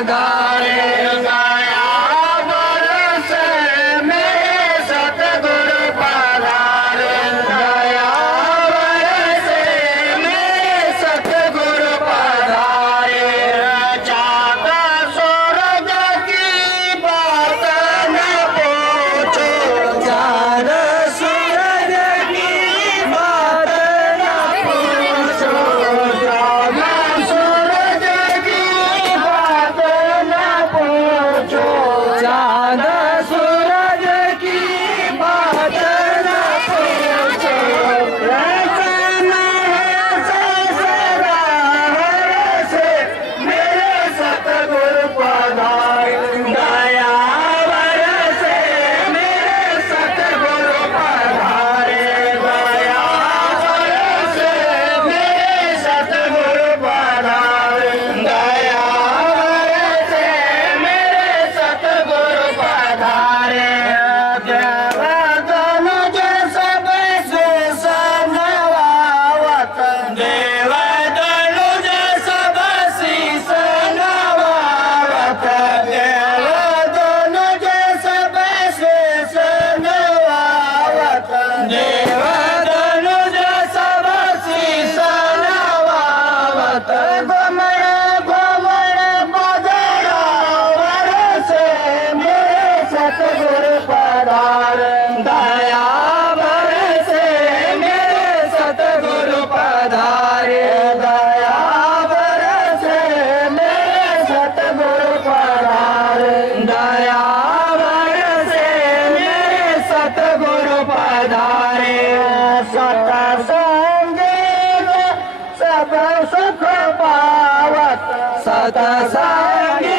पधारे दया बरसे मेरे सतगुरु पधारे दया बरसे मेरे सतगुरु पधारे चाहता सूरज की बात न पूछो चाँद सूरज की बात न पूछो चाँद सूरज की बात न पूछो चाँद सूरज की बात न पूछो ऐसे सदा से मेरे सतगुरु पधारे दया बरसे मेरे सतगुरु पधारे दया बरसे मेरे सतगुरु पधारे दया बरसे मेरे सतगुरु पधारे देवतनुज सब शीश नवावत देवतनुज सब शीश नवावत देवतनुज सब शीश नवावत देवतनुज सब शीश नवावत घुमण घुमण बदरा बरसे मेरे सतगुरु पधारे दया बरसे मेरे सतगुरु पधारे दया बरसे मेरे सतगुरु पधारे दया बरसे मेरे सतगुरु पधारे सतसंगी सब सुख पावत सतसंगी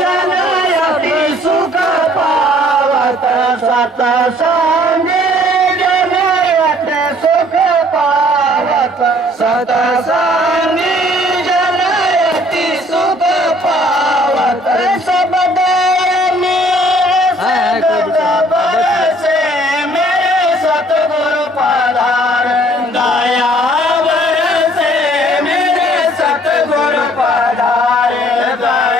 जन अति सुख पावत सतसंगी जन अति सुख पावत सतसंगी जन अति सुख पावत सब बरसे मेरे सतगुरु पधारे दया बरसे मेरे सतगुरु पधारे दया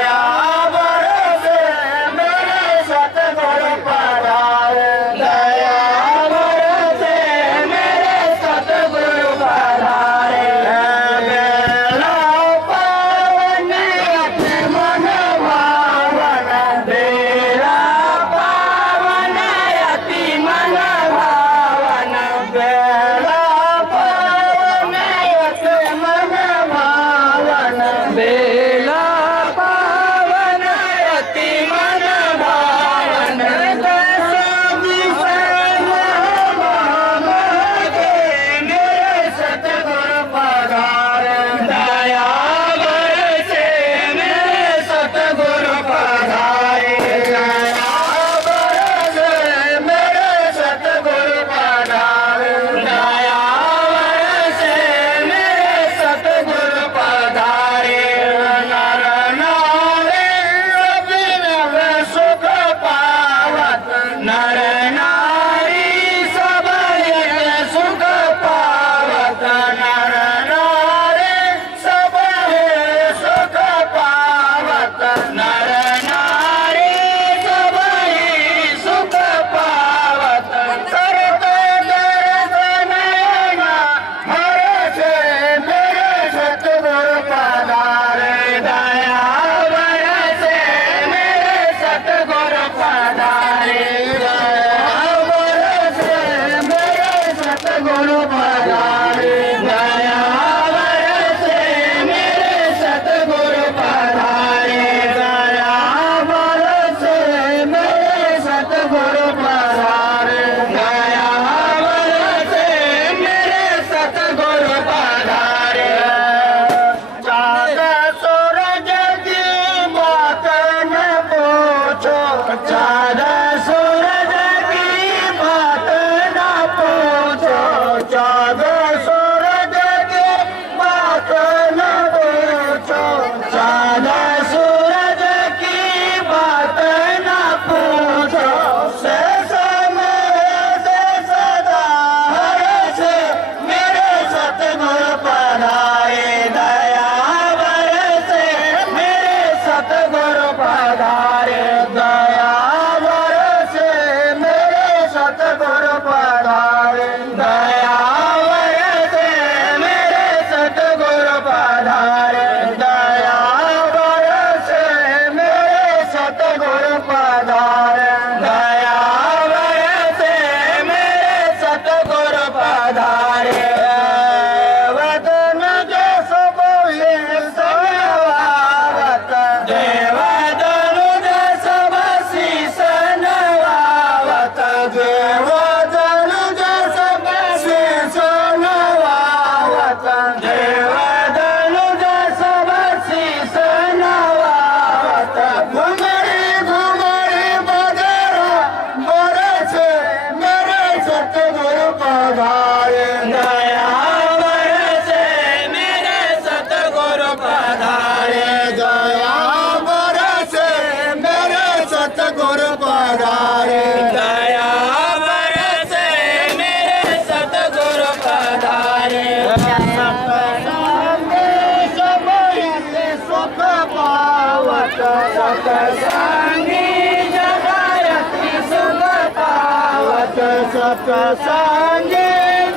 सत्संगी जगयति सुख पावत सत्संगी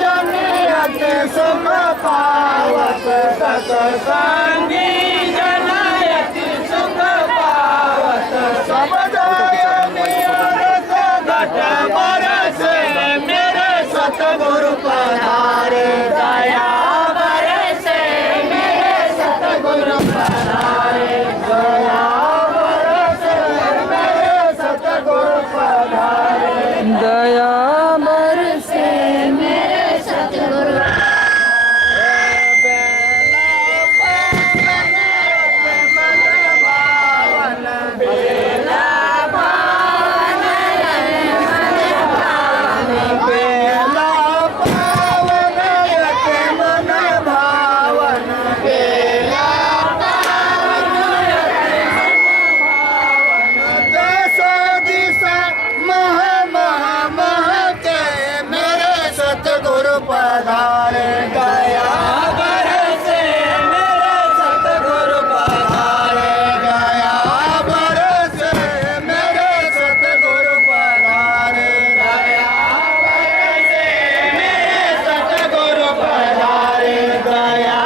जगयति सुख पावत सत्संगी जगयति सुख पावत सबदाय निरत घट बरसे मेरे सतगुरु पधारे दया बरसे मेरे सतगुरु पधारे दया बरसे मेरे सतगुरु पधारे दया बरसे मेरे सतगुरु पधारे गया बरसे मेरे सतगुरु पधारे गया बरसे मेरे सतगुरु पधारे गया बरसे मेरे सतगुरु पधारे गया बरसे मेरे सतगुरु पधारे गया बरसे मेरे सतगुरु पधारे भैया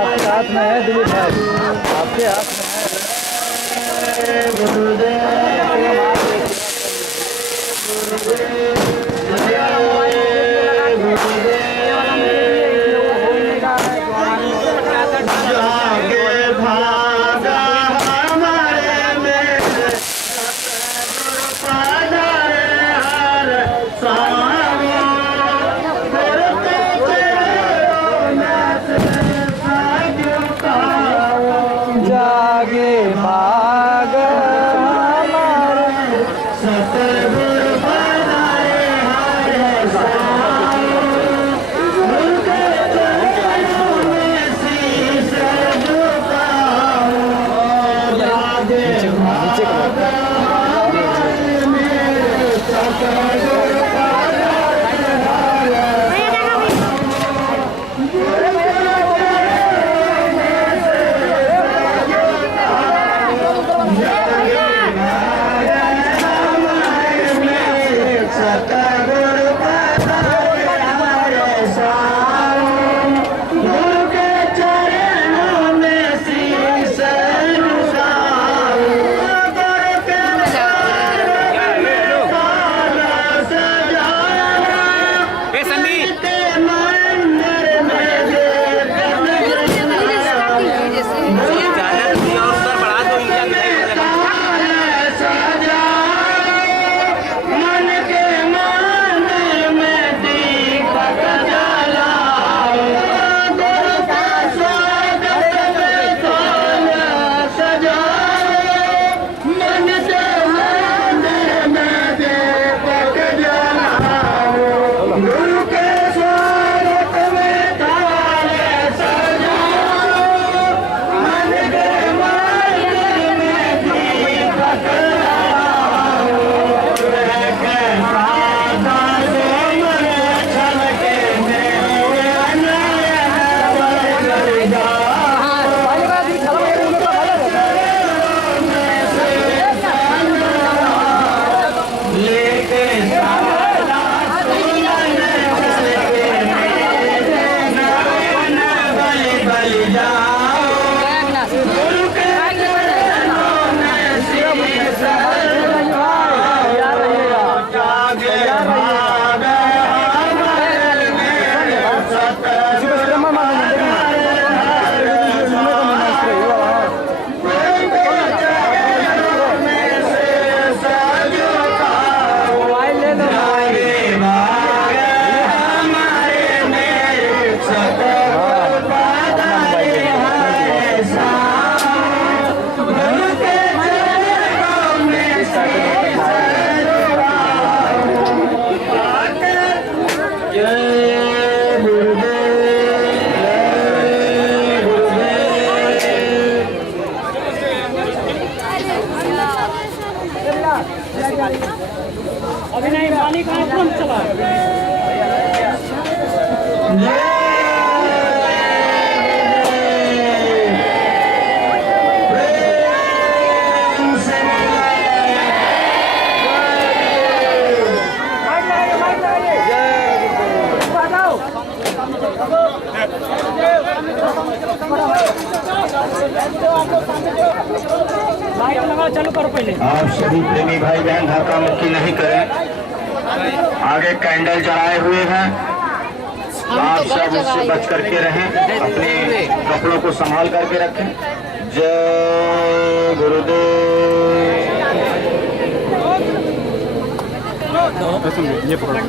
आपके हाथ में है दिलीप भाई, आपके हाथ में जागे भाग हमारे सतगुरु पधारे हरे शीश झुकाओ जागे भाग मेरे सतगुरु अभी नहीं मालिक आश्रम चला चालू करो पहले। आप सभी प्रेमी भाई बहन धक्का मुक्की नहीं करें, आगे कैंडल जलाए हुए हैं, आप सब उससे बच करके रहें, अपने कपड़ों को संभाल करके रखें। जय गुरुदेव। ये पकड़ो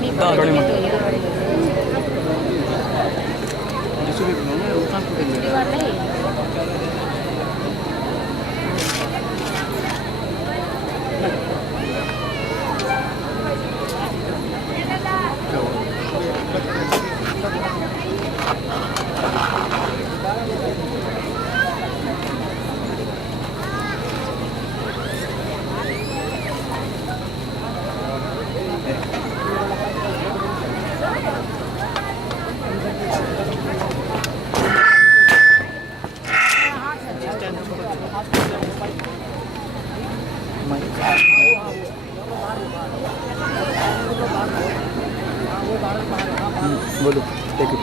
बोलो देखिए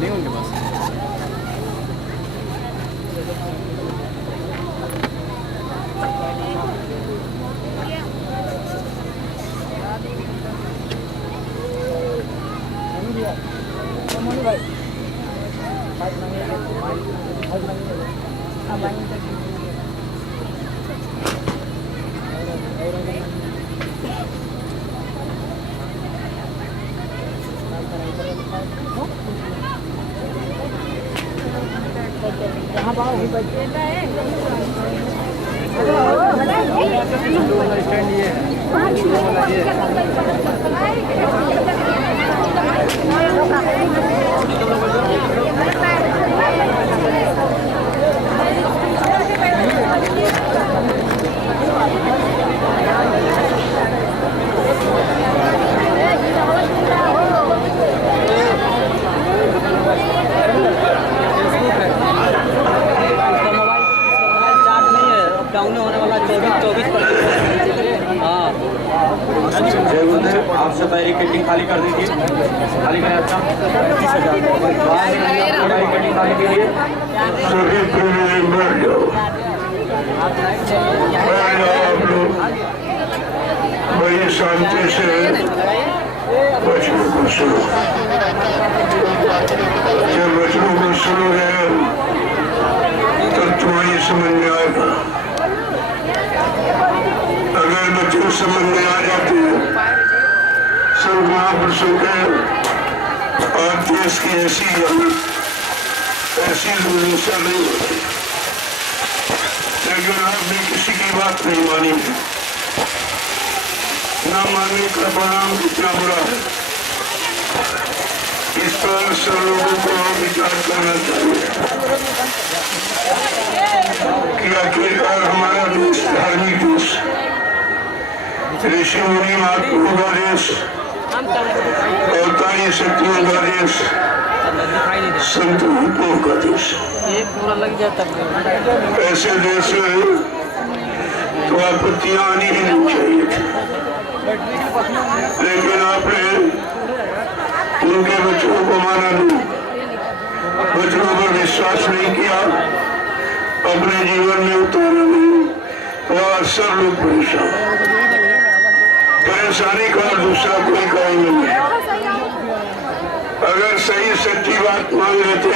नहीं उनके पास आप सब बैरिकेडिंग खाली कर दीजिए, खाली करें। अच्छा बैरिकेडिंग खाली कीजिए, सभी बैठ जाओ, बड़ी शांति से वचनों को सुनो। जब वचनों को सुनोगे तब तुम्हारी समझ में आएगा। अगर बच्चों समझ में आ जाते हैं संत महापुरुषों के और देश की ऐसी दुर्दशा नहीं होती, लेकिन आपने किसी की बात नहीं मानी है। न मानने का परिणाम कितना बुरा है, इस पर सब लोगों को विचार करना चाहिए कि आखिरकार हमारा देश धार्मिक देश, ऋषि मुनि महात्माओं का देश, अवतारी शक्तियों का देश, संत महात्माओं का देश। ऐसे देश में तो आपत्तियां आनी ही नहीं चाहिए थी, लेकिन आपने उनके वचनों को माना नहीं, वचनों पर विश्वास नहीं किया, अपने जीवन में उतारा नहीं, तो अक्सर लोग परेशानी का दूसरा कोई कारण नहीं है। अगर सही सच्ची बात मान लेते,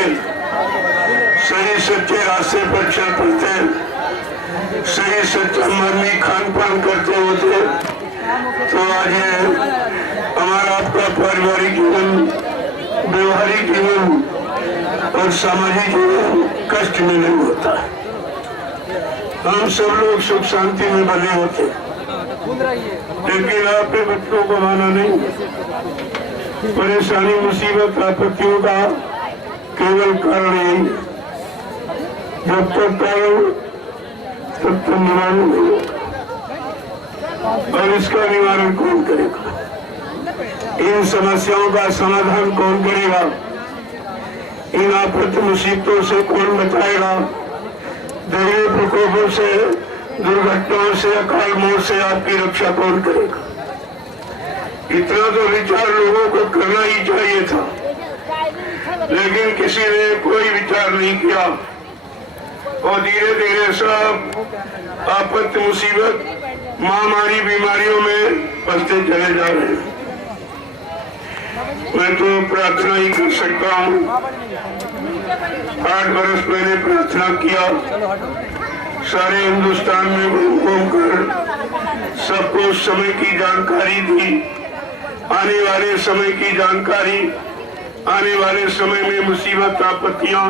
सही सच्चे रास्ते पर चल पड़ते, सही सच्चा मानवीय खान पान करते होते, तो आज हमारा आपका पारिवारिक जीवन, व्यवहारिक जीवन और सामाजिक जीवन कष्ट में नहीं होता। हम सब लोग सुख शांति में बने होते, लेकिन आपके बच्चों को माना नहीं। परेशानी मुसीबत आपत्तियों का केवल कारण यही, जब तक कारण तब तक निवारण नहीं होगा। और इसका निवारण कौन करेगा? इन समस्याओं का समाधान कौन करेगा? इन आपत्ति मुसीबतों से कौन बचाएगा? दैवीय प्रकोपों से, दुर्घटनाओं से, अकाल मौत से आपकी रक्षा कौन करेगा? इतना तो विचार लोगों को करना ही चाहिए था, लेकिन किसी ने कोई विचार नहीं किया और धीरे धीरे सब आपत्ति मुसीबत, महामारी, बीमारियों में फंसते चले जा रहे हैं। मैं तो प्रार्थना ही कर सकता हूँ। 8 बरस पहले प्रार्थना किया, सारे हिंदुस्तान में घूम कर सबको समय की जानकारी दी, आने वाले समय की जानकारी, आने वाले समय में मुसीबत, आपत्तियां,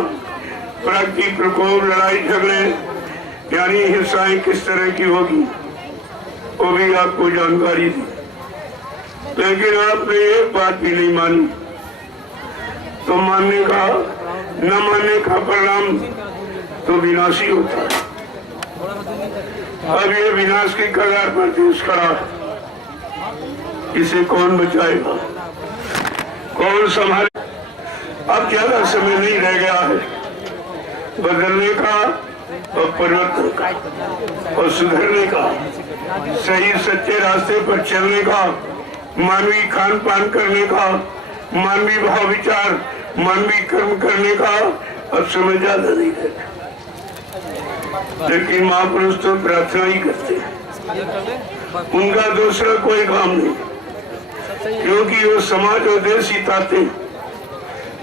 प्राकृतिक प्रकोप, लड़ाई झगड़े यानी हिंसाएं किस तरह की होगी वो भी आपको जानकारी दी। लेकिन आपने एक बात भी नहीं मानी, तो मानने का, न मानने का परिणाम तो विनाशी होता है। अब ये विनाश की कगार पर देश खड़ा, इसे कौन बचाएगा, कौन संभाले? अब ज्यादा समय नहीं रह गया है बदलने का और परिवर्तन का और सुधरने का, सही सच्चे रास्ते पर चलने का, मानवीय खान पान करने का, मानवीय भाव विचार, मानवीय कर्म करने का अब समय ज्यादा नहीं है। लेकिन महापुरुष तो प्रार्थना ही करते हैं, उनका दूसरा कोई काम नहीं, क्योंकि वो समाज और देश हिताते।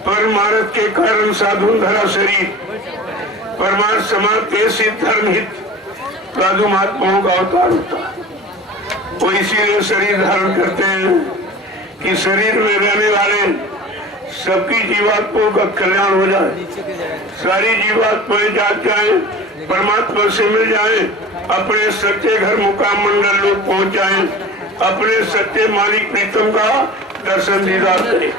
परमार्थ के कारण साधु धरा शरीर, परमार्थ समाज देश हित धर्म हित साधु महात्माओं का अवतार होता है। वो इसीलिए शरीर धारण करते हैं कि शरीर में रहने वाले सबकी जीवात्माओं का कल्याण हो जाए, सारी जीवात्माएं जाग जाए, परमात्मा से मिल जाए, अपने सच्चे घर मुकाम मंडल लोग पहुंच जाए, अपने सच्चे मालिक प्रीतम का दर्शन दीदार करें,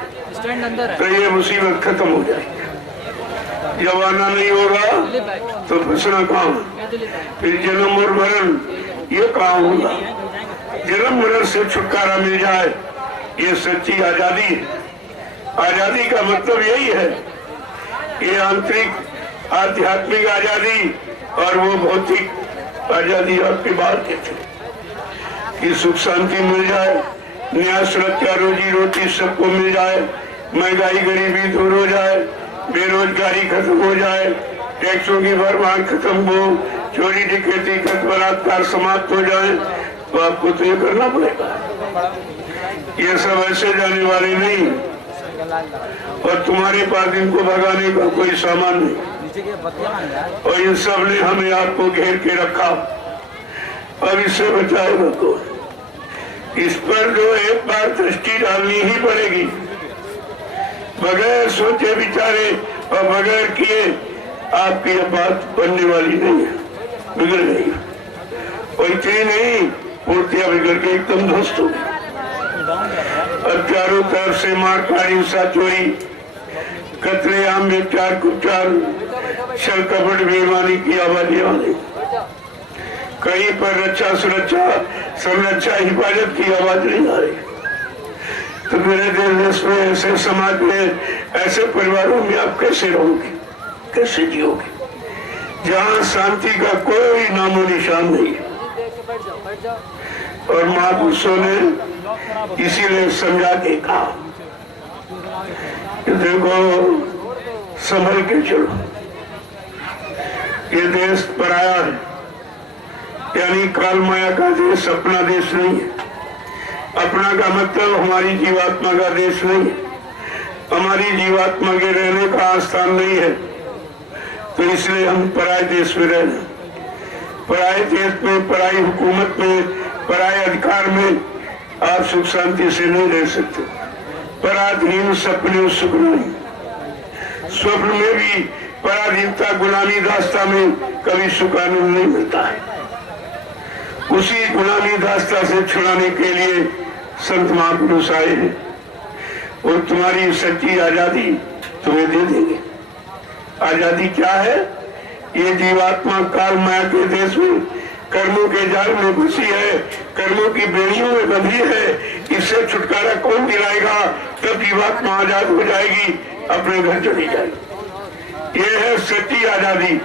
तो ये मुसीबत खत्म हो जाएगी। जब आना नहीं होगा तो फंसना कहाँ, फिर जन्म और मरण ये कहाँ होगा? जन्म मरण से छुटकारा मिल जाए, ये सच्ची आजादी है। आजादी का मतलब यही है, ये आंतरिक आध्यात्मिक आजादी और वो भौतिक आजादी आपकी बात है कि सुख शांति मिल जाए, न्याय सुरक्षा, रोजी रोटी सबको मिल जाए, महंगाई गरीबी दूर हो जाए, बेरोजगारी खत्म हो जाए, टैक्सों की भरमार खत्म हो, चोरी डकैती बलात्कार समाप्त हो जाए, तो आपको तो ये करना पड़ेगा। ये सब ऐसे जाने वाले नहीं, और तुम्हारे पास इनको भगाने का कोई सामान नहीं, और इन सब ने हमें आपको घेर के रखा। अब इससे बचाएगा कौन? इस पर जो एक बार दृष्टि डालनी ही पड़ेगी, बगैर सोचे विचारे और बगैर किए आपकी यह बात बनने वाली नहीं है, बिगड़ गई। और इतनी नहीं, पूर्तियां बिगड़ के एकदम ध्वस्त हो गई। और चारों तरफ से मारकाट, हिंसा, चोरी, कत्लेआम, व्यभिचार, कुचार, छल कपट, बेईमानी की आवाजें आ रही। कहीं पर रक्षा सुरक्षा संरक्षा हिफाजत की आवाज नहीं आ रही। तो मेरे देश में, ऐसे समाज में, ऐसे परिवारों में आप कैसे रहोगे, कैसे जियोगे, जहाँ शांति का कोई नामो निशान नहीं। और महापुरुषों ने इसीलिए समझा के कहा कि देखो संभल के चलो, ये देश पराया है, यानी काल माया का देश अपना देश नहीं है। अपना का मतलब हमारी जीवात्मा का देश नहीं है, हमारी जीवात्मा के रहने का आस्थान नहीं है। तो इसलिए हम पराये देश में रह रहे हैं। पराये देश में, पराई हुकूमत में, पराये अधिकार में आप सुख शांति से नहीं रह सकते। पराधीन सपने सुख नहीं, स्वप्न में भी पराधीनता गुलामी दास्ता में कभी सुख आनंद नहीं मिलता है। उसी गुलामी दास्ता से छुड़ाने के लिए संत महापुरुष आए हैं और तुम्हारी सच्ची आजादी तुम्हें दे देंगे। आजादी क्या है? ये जीवात्मा काल माया के देश में कर्मों के जाल में घुसी है, कर्मों की बेड़ियों में बंधी है। इससे छुटकारा कौन दिलाएगा? तब जीवात्मा आजाद हो जाएगी, अपने घर चली जाएगी। ये है सच्ची आजादी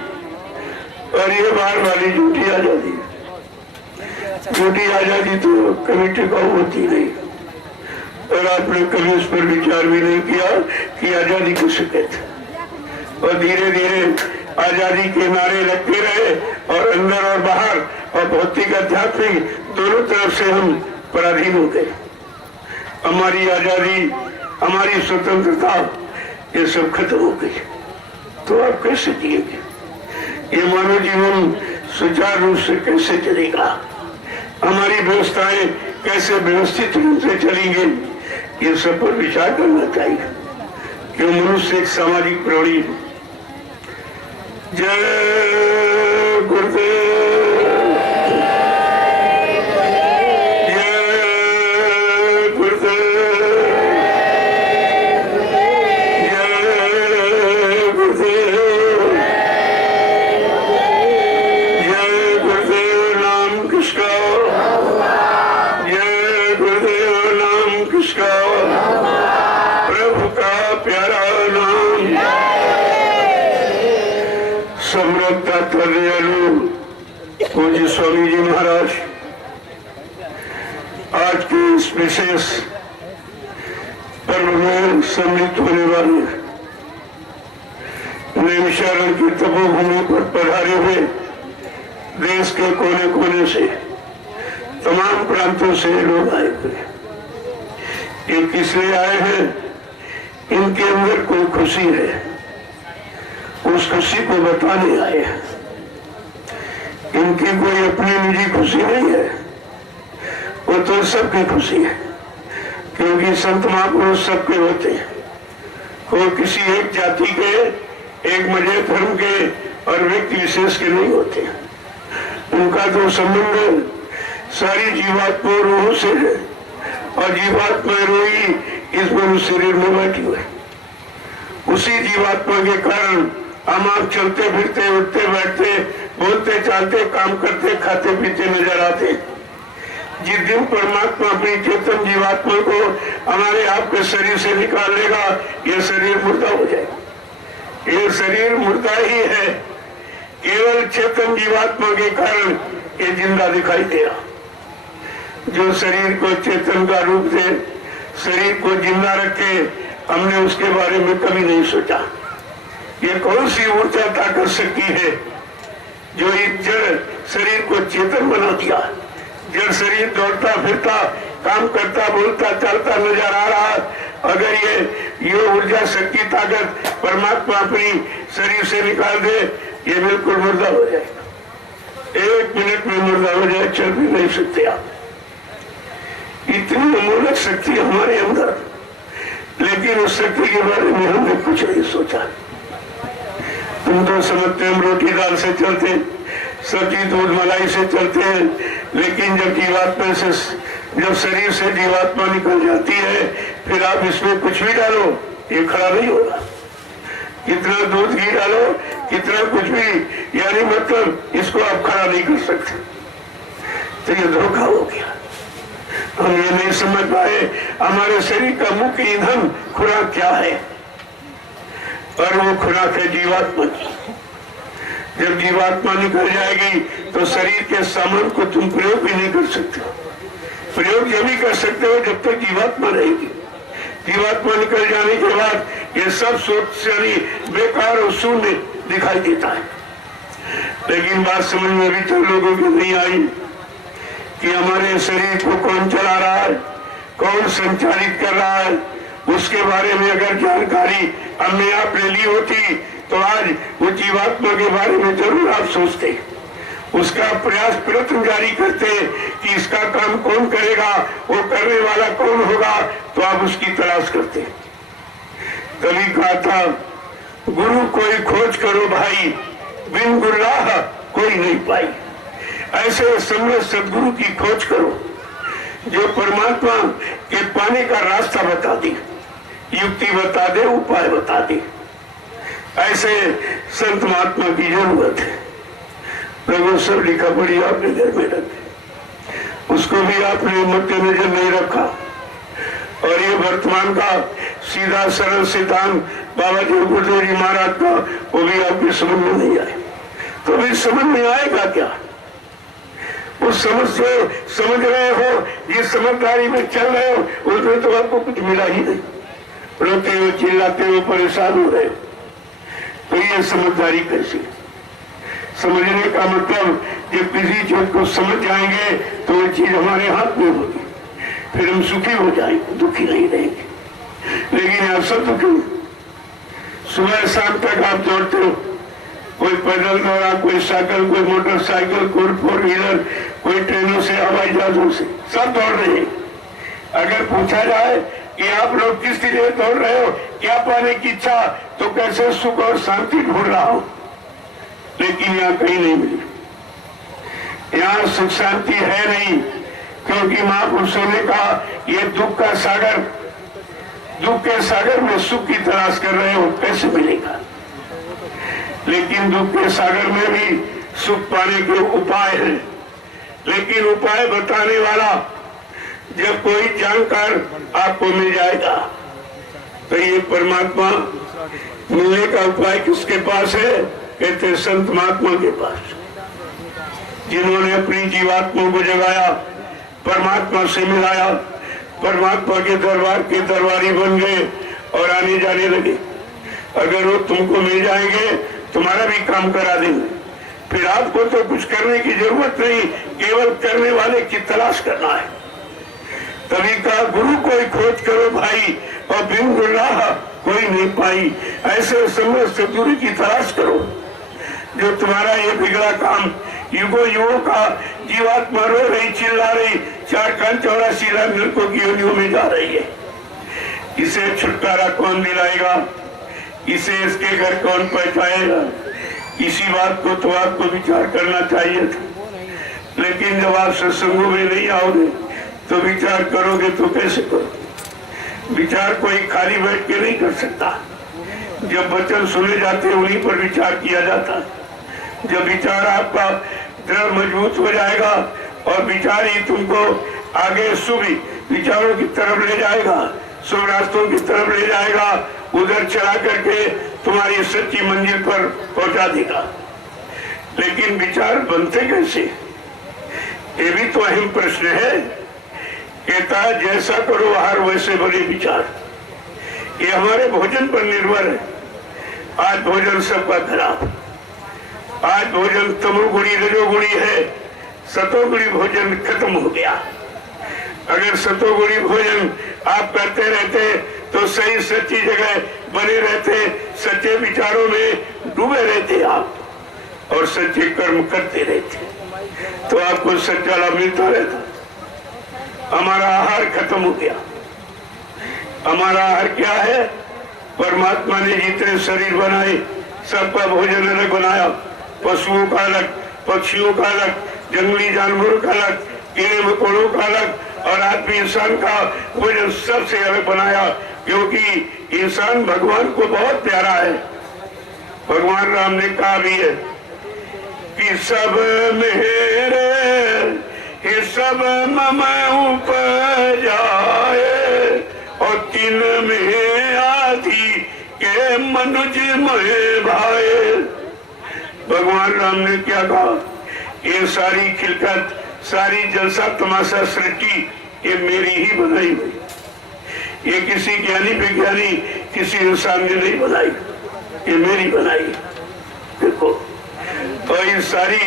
और ये बाहर वाली झूठी आजादी। झूठी आजादी तो कभी टिकाऊ होती नहीं और आपने कभी उस पर विचार भी नहीं किया कि आजादी किसे कहते हैं। और धीरे धीरे आजादी के नारे लगते रहे और अंदर और बाहर और भौतिक आध्यात्मिक दोनों तरफ से हम पराधीन हो गए। हमारी आजादी, हमारी स्वतंत्रता, ये सब खत्म हो गई। तो आप कैसे जिएंगे? ये मानव जीवन सुचारू रूप से कैसे चलेगा? हमारी व्यवस्थाएं कैसे व्यवस्थित रूप से चलेंगे? ये सब पर विचार करना चाहिए कि मनुष्य एक सामाजिक प्राणी है। जय गुरुदेव, जय गुरुदेव, जय गुरुदेव, जय गुरुदेव नाम किसका, जय गुरुदेव नाम किसका, प्रभु का प्यारा नाम, समृद्धा तदयालु पूज्य स्वामी जी महाराज आज के इस विशेष पर्व में सम्मिलित होने वाले नैमिषारण्य की तपोभूमि पर पधारे हुए देश के कोने कोने से, तमाम प्रांतों से लोग आए हुए। ये किस लिए आए हैं? इनके अंदर कोई खुशी है, उस खुशी को बताने आए हैं। इनकी कोई अपनी निजी खुशी नहीं है, वो तो सबकी खुशी है, क्योंकि संत महापुरुष सबके होते हैं। वो किसी एक जाति के, एक मजहब धर्म के और व्यक्ति विशेष के नहीं होते। उनका तो संबंध सारी जीवात्मा रूह से है और जीवात्मा रूही इस मनुष्य शरीर में बैठी हुई। उसी जीवात्मा के कारण हम आप चलते फिरते, उठते बैठते, बोलते चालते, काम करते, खाते पीते नजर आते। जिस दिन परमात्मा अपनी चेतन जीवात्मा को हमारे आपके शरीर से निकाल लेगा, यह शरीर मुर्दा हो जाएगा। यह शरीर मुर्दा ही है, केवल चेतन जीवात्मा के कारण ये जिंदा दिखाई दे रहा। जो शरीर को चेतन का रूप दे, शरीर को जिंदा रखे, हमने उसके बारे में कभी नहीं सोचा। ये कौन सी ऊर्जा ताकत शक्ति है जो इस जड़ शरीर को चेतन बना दिया? जड़ शरीर दौड़ता फिरता, काम करता, बोलता चालता नजर आ रहा। अगर ये ऊर्जा शक्ति ताकत परमात्मा अपनी शरीर से निकाल दे, ये बिल्कुल मुर्दा हो जाएगा। 1 मिनट में मुर्दा हो जाए, चल भी नहीं सकते आप। इतनी अमूल्य शक्ति हमारे अंदर, लेकिन उस शक्ति के बारे में हमने कुछ नहीं सोचा। तुम तो समझते हम रोटी दाल से चलते, सब्जी दूध मलाई से चलते हैं, लेकिन जब जीवात्मा से, जब शरीर से जीवात्मा निकल जाती है, फिर आप इसमें कुछ भी डालो, ये खड़ा नहीं होगा। कितना दूध घी डालो, कितना कुछ भी, यानी मतलब इसको आप खड़ा नहीं कर सकते। तो ये धोखा हो गया। हम ये नहीं समझ पाए हमारे शरीर का मुख्य ईंधन खुराक क्या है, और वो खुराक है जीवात्मा की। जब जीवात्मा निकल जाएगी तो शरीर के सामान को तुम प्रयोग भी नहीं कर सकते। प्रयोग जब भी कर सकते हो जब तक जीवात्मा रहेगी। जीवात्मा निकल जाने के बाद ये सब सोच यानी बेकार और शून्य दिखाई देता है। लेकिन बात समझ में अभी तक लोगों की नहीं आई कि हमारे शरीर को कौन चला रहा है, कौन संचालित कर रहा है। उसके बारे में अगर जानकारी हमने आपने ली होती तो आज वो जीवात्मा के बारे में जरूर आप सोचते, उसका प्रयास प्रयत्न जारी करते कि इसका काम कौन करेगा, वो करने वाला कौन होगा, तो आप उसकी तलाश करते। कभी कहा था गुरु कोई खोज करो भाई, बिन गुरु राह कोई नहीं पाई। ऐसे समय सदगुरु की खोज करो जो परमात्मा के पाने का रास्ता बता दे, युक्ति बता दे, उपाय बता दे। ऐसे संत महात्मा की जरूरत है। प्रभु सब लिखा पड़ी आपने घर में रखे, उसको भी आपने मद्देनजर नहीं रखा। और ये वर्तमान का सीधा सरल सिद्धांत बाबा जी गुरुदेव जी महाराज का वो भी आपकी समझ में नहीं आए, तो भी समझ में आएगा क्या? उस समझ से समझ रहे हो, जिस समझदारी में चल रहे हो, उसमें तो आपको कुछ मिला ही नहीं। रोते हो, चिल्लाते हो, परेशान हो रहे हो, तो ये समझदारी कैसी? समझने का मतलब जब किसी चीज को समझ जाएंगे तो वो चीज हमारे हाथ में होगी, फिर हम सुखी हो जाएंगे, दुखी नहीं रहेंगे। लेकिन आप सब दुखी, सुबह शाम तक आप दौड़ते हो, कोई पैदल दौड़ा, कोई साइकिल, कोई मोटरसाइकिल, कोई फोर व्हीलर, कोई ट्रेनों से, हवाई जहाजों से, सब दौड़ रहे हैं। अगर पूछा जाए कि आप लोग किस लिए दौड़ रहे हो, क्या पाने की इच्छा, तो कैसे सुख और शांति ढूंढ रहा हो, लेकिन यहाँ कहीं नहीं मिली। यहाँ सुख शांति है नहीं, क्योंकि महापुरुषों ने कहा ये दुख का सागर, दुख के सागर में सुख की तलाश कर रहे हो, कैसे मिलेगा? लेकिन दुख के सागर में भी सुख पाने के उपाय है, लेकिन उपाय बताने वाला जब कोई जानकार आपको मिल जाएगा, तो ये परमात्मा मिलने का उपाय किसके पास है? कहते संत महात्मा के पास, जिन्होंने अपनी जीवात्मा को जगाया, परमात्मा से मिलाया, परमात्मा के दरबार के दरबारी बन गए और आने जाने लगे। अगर वो तुमको मिल जाएंगे, तुम्हारा भी काम करा देंगे, फिर आपको तो कुछ करने की जरूरत नहीं, केवल करने वाले की तलाश करना है। तभी कहा गुरु कोई खोज करो भाई, और बिन गुरु राह कोई नहीं पाई। ऐसे समय सदगुरु की तलाश करो, जो तुम्हारा ये बिगड़ा काम युगो युगों का जीवात्मा रो रही, चिल्ला रही, 4 कान 84 लाख नरकों की योनियों में जा रही है। इसे छुटकारा कौन दिलाएगा? इसे इसके घर कौन पहुंचाएगा? इसी बात को तो आपको विचार करना चाहिए था। लेकिन जब आप सत्संगों में नहीं आओगे तो विचार करोगे तो कैसे करो? विचार कोई खाली बैठ के नहीं कर सकता। जब वचन सुने जाते हैं उन्हीं पर विचार किया जाता है। जब विचार आपका दृढ़ मजबूत हो जाएगा और विचार ही तुमको आगे शुभ विचारों की तरफ ले जाएगा, शुभ रास्तों की तरफ ले जाएगा, उधर चला करके तुम्हारी सच्ची मंजिल पर पहुंचा देगा। लेकिन विचार बनते कैसे? ये भी तो अहम प्रश्न है। कहता है जैसा करो आहार वैसे बने विचार। ये हमारे भोजन पर निर्भर है। आज भोजन सबका खराब, आज भोजन तमोगुणी रजोगुणी है, सतोगुणी भोजन खत्म हो गया। अगर सतोगुणी भोजन आप करते रहते तो सही सच्ची जगह बने रहते, सच्चे विचारों में डूबे रहते आप और सच्चे कर्म करते रहते, तो आपको सच्चा लाभ मिलता रहता। हमारा आहार खत्म हो गया। हमारा आहार क्या है? परमात्मा ने जितने शरीर बनाए सबका भोजन अलग बनाया। पशुओं का अलग, पक्षियों का अलग, जंगली जानवरों का अलग, कीड़े मकोड़ों का अलग, और आदमी इंसान का भोजन सबसे अलग बनाया, क्योंकि इंसान भगवान को बहुत प्यारा है। भगवान राम ने कहा भी है कि सब मेरे ये सब मम उपजाए और तीन में आदि के मनुज में भाए। भगवान राम ने क्या कहा? ये सारी खिलकत, सारी जलसा तमाशा सृष्टि ये मेरी ही बनाई हुई। ये किसी ज्ञानी विज्ञानी किसी इंसान ने नहीं बनाई, ये मेरी बनाई। देखो और ये सारी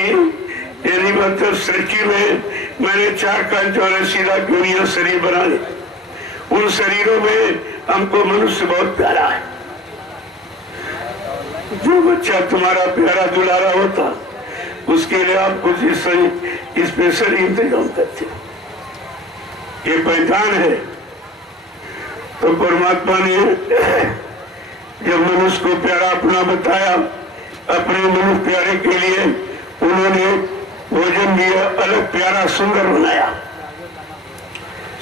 यानी मतलब सृष्टि में मैंने 4 कांच और सीधा दुनिया शरीर बनाए। उन शरीरों में हमको मनुष्य बहुत प्यारा है। जो बच्चा तुम्हारा प्यारा दुलारा होता उसके लिए आप कुछ स्पेशल इंतजाम करते हो। ये पहचान है। तो परमात्मा ने जब मनुष्य को प्यारा अपना बताया, अपने मनुष्य प्यारे के लिए उन्होंने भोजन दिया, अलग प्यारा सुंदर बनाया।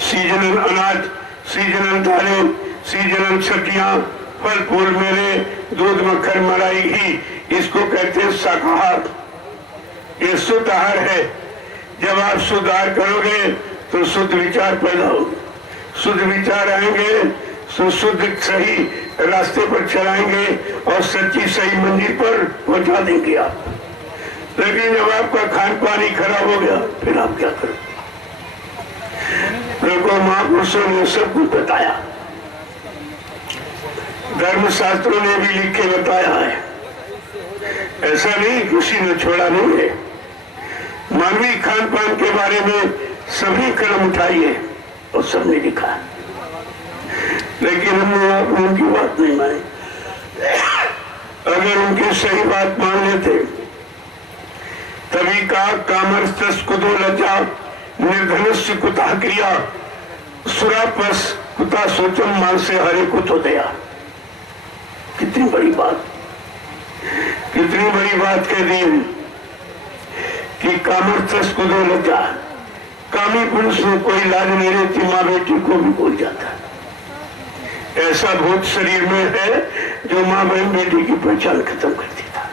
सीजनल अनाज, सीजनल दालें, सीजनल सब्जियां, फल फूल मेरे, दूध मक्खन मलाई घी, इसको कहते हैं शाकाहार। ये शुद्ध आहार है। जब आप शुद्ध आहार करोगे तो शुद्ध विचार पैदा होंगे, शुद्ध विचार आएंगे तो शुद्ध सही रास्ते पर चलाएंगे और सच्ची सही मंजिल पर पहुंचा देंगे आप। लेकिन जब आपका खान पान ही खराब हो गया फिर आप क्या करोगे? देखो महापुरुषों ने सब कुछ बताया, धर्मशास्त्रों ने भी लिख के बताया है। ऐसा नहीं किसी ने छोड़ा नहीं है। मानवीय खान पान के बारे में सभी कदम उठाइए और सबने लिखा, लेकिन हमने उनकी बात नहीं मानी। अगर उनकी सही बात मान लेते तभी का कामर्स कुतो लज्जा निर्धनस्य कुता क्रिया सुरापस कुता सोचम मान से हरे कुतो दया। कितनी बड़ी बात, कितनी बड़ी बात कह दी कि कामर्स कुतो लज्जा, कामी पुरुष में कोई लाज नहीं रहती, माँ बेटी को भी भूल जाता है। ऐसा भूत शरीर में है जो माँ बहन बेटी की पहचान खत्म कर देता।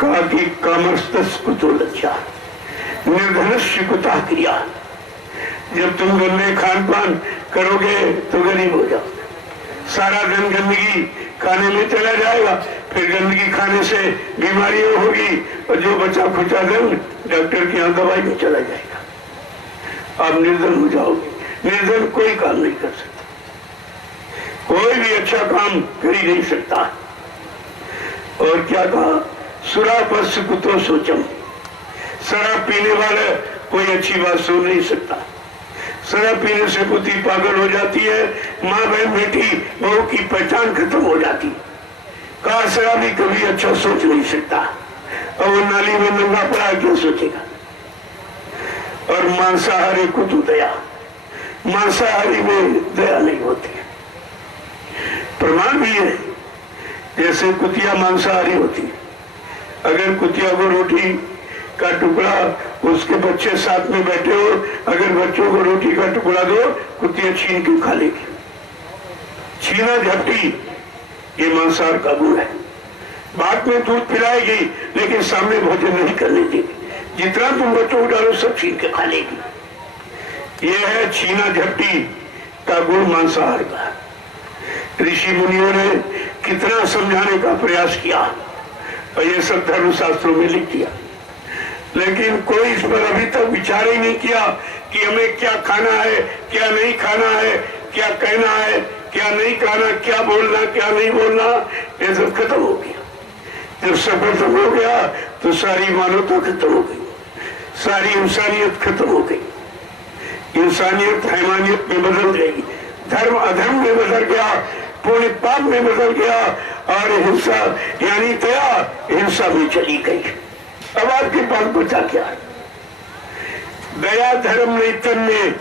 कहा कि कामर्स कुतो लज्जा निर्धनस्य कुता क्रिया। जब तुम गंदे खान पान करोगे तो गरीब हो जाओगे, सारा दिन गंदगी खाने में चला जाएगा, फिर गंदगी खाने से बीमारियां होगी और जो बचा खुचा धन डॉक्टर के यहाँ दवाई में चला जाएगा। आप निर्धन हो जाओगे। निर्धन कोई काम नहीं कर सकता, कोई भी अच्छा काम कर ही नहीं सकता। और क्या कहा? सुरापस्य कुतो सोचम। शराब पीने वाला कोई अच्छी बात सुन नहीं सकता। शराब पीने से बुद्धि पागल हो जाती है, माँ बहन बेटी बहू की पहचान खत्म हो जाती। कहा शराबी कभी अच्छा सोच नहीं सकता, और वो नाली में नंगा पड़ा क्या सोचेगा? और मांसाहारी कुतो दया, मांसाहारी में दया नहीं होती। प्रमाण भी है, जैसे कुतिया मांसाहारी होती है। अगर कुतिया को रोटी का टुकड़ा, उसके बच्चे साथ में बैठे हो, अगर बच्चों को रोटी का टुकड़ा दो, कुतिया छीन के खा लेगी। छीना झपटी ये मांसाहार का गुण है। बाद में दूध पिलाएगी लेकिन सामने भोजन नहीं करने देगी। जितना तुम बच्चों को डालो सब छीन के खा लेगी। ये है छीना झपटी का गुण मांसाहार का। ऋषि मुनियों ने कितना समझाने का प्रयास किया और ये सब धर्मशास्त्रों में लिख दिया, लेकिन कोई इस पर अभी तक विचार ही नहीं किया कि हमें क्या खाना है, क्या नहीं खाना है, क्या कहना है, क्या नहीं कहना, क्या बोलना, क्या नहीं बोलना। ये सब खत्म हो गया। जब सब खत्म हो गया तो सारी मानवता खत्म हो गई, सारी इंसानियत खत्म हो गई। इंसानियत हैवानियत में बदल गई, धर्म अधर्म में बदल गया, पुण्य पाप में बदल गया, और हिंसा यानी दया हिंसा में चली गई। अब आपके पास बचा क्या? दया धर्म नहीं तन में,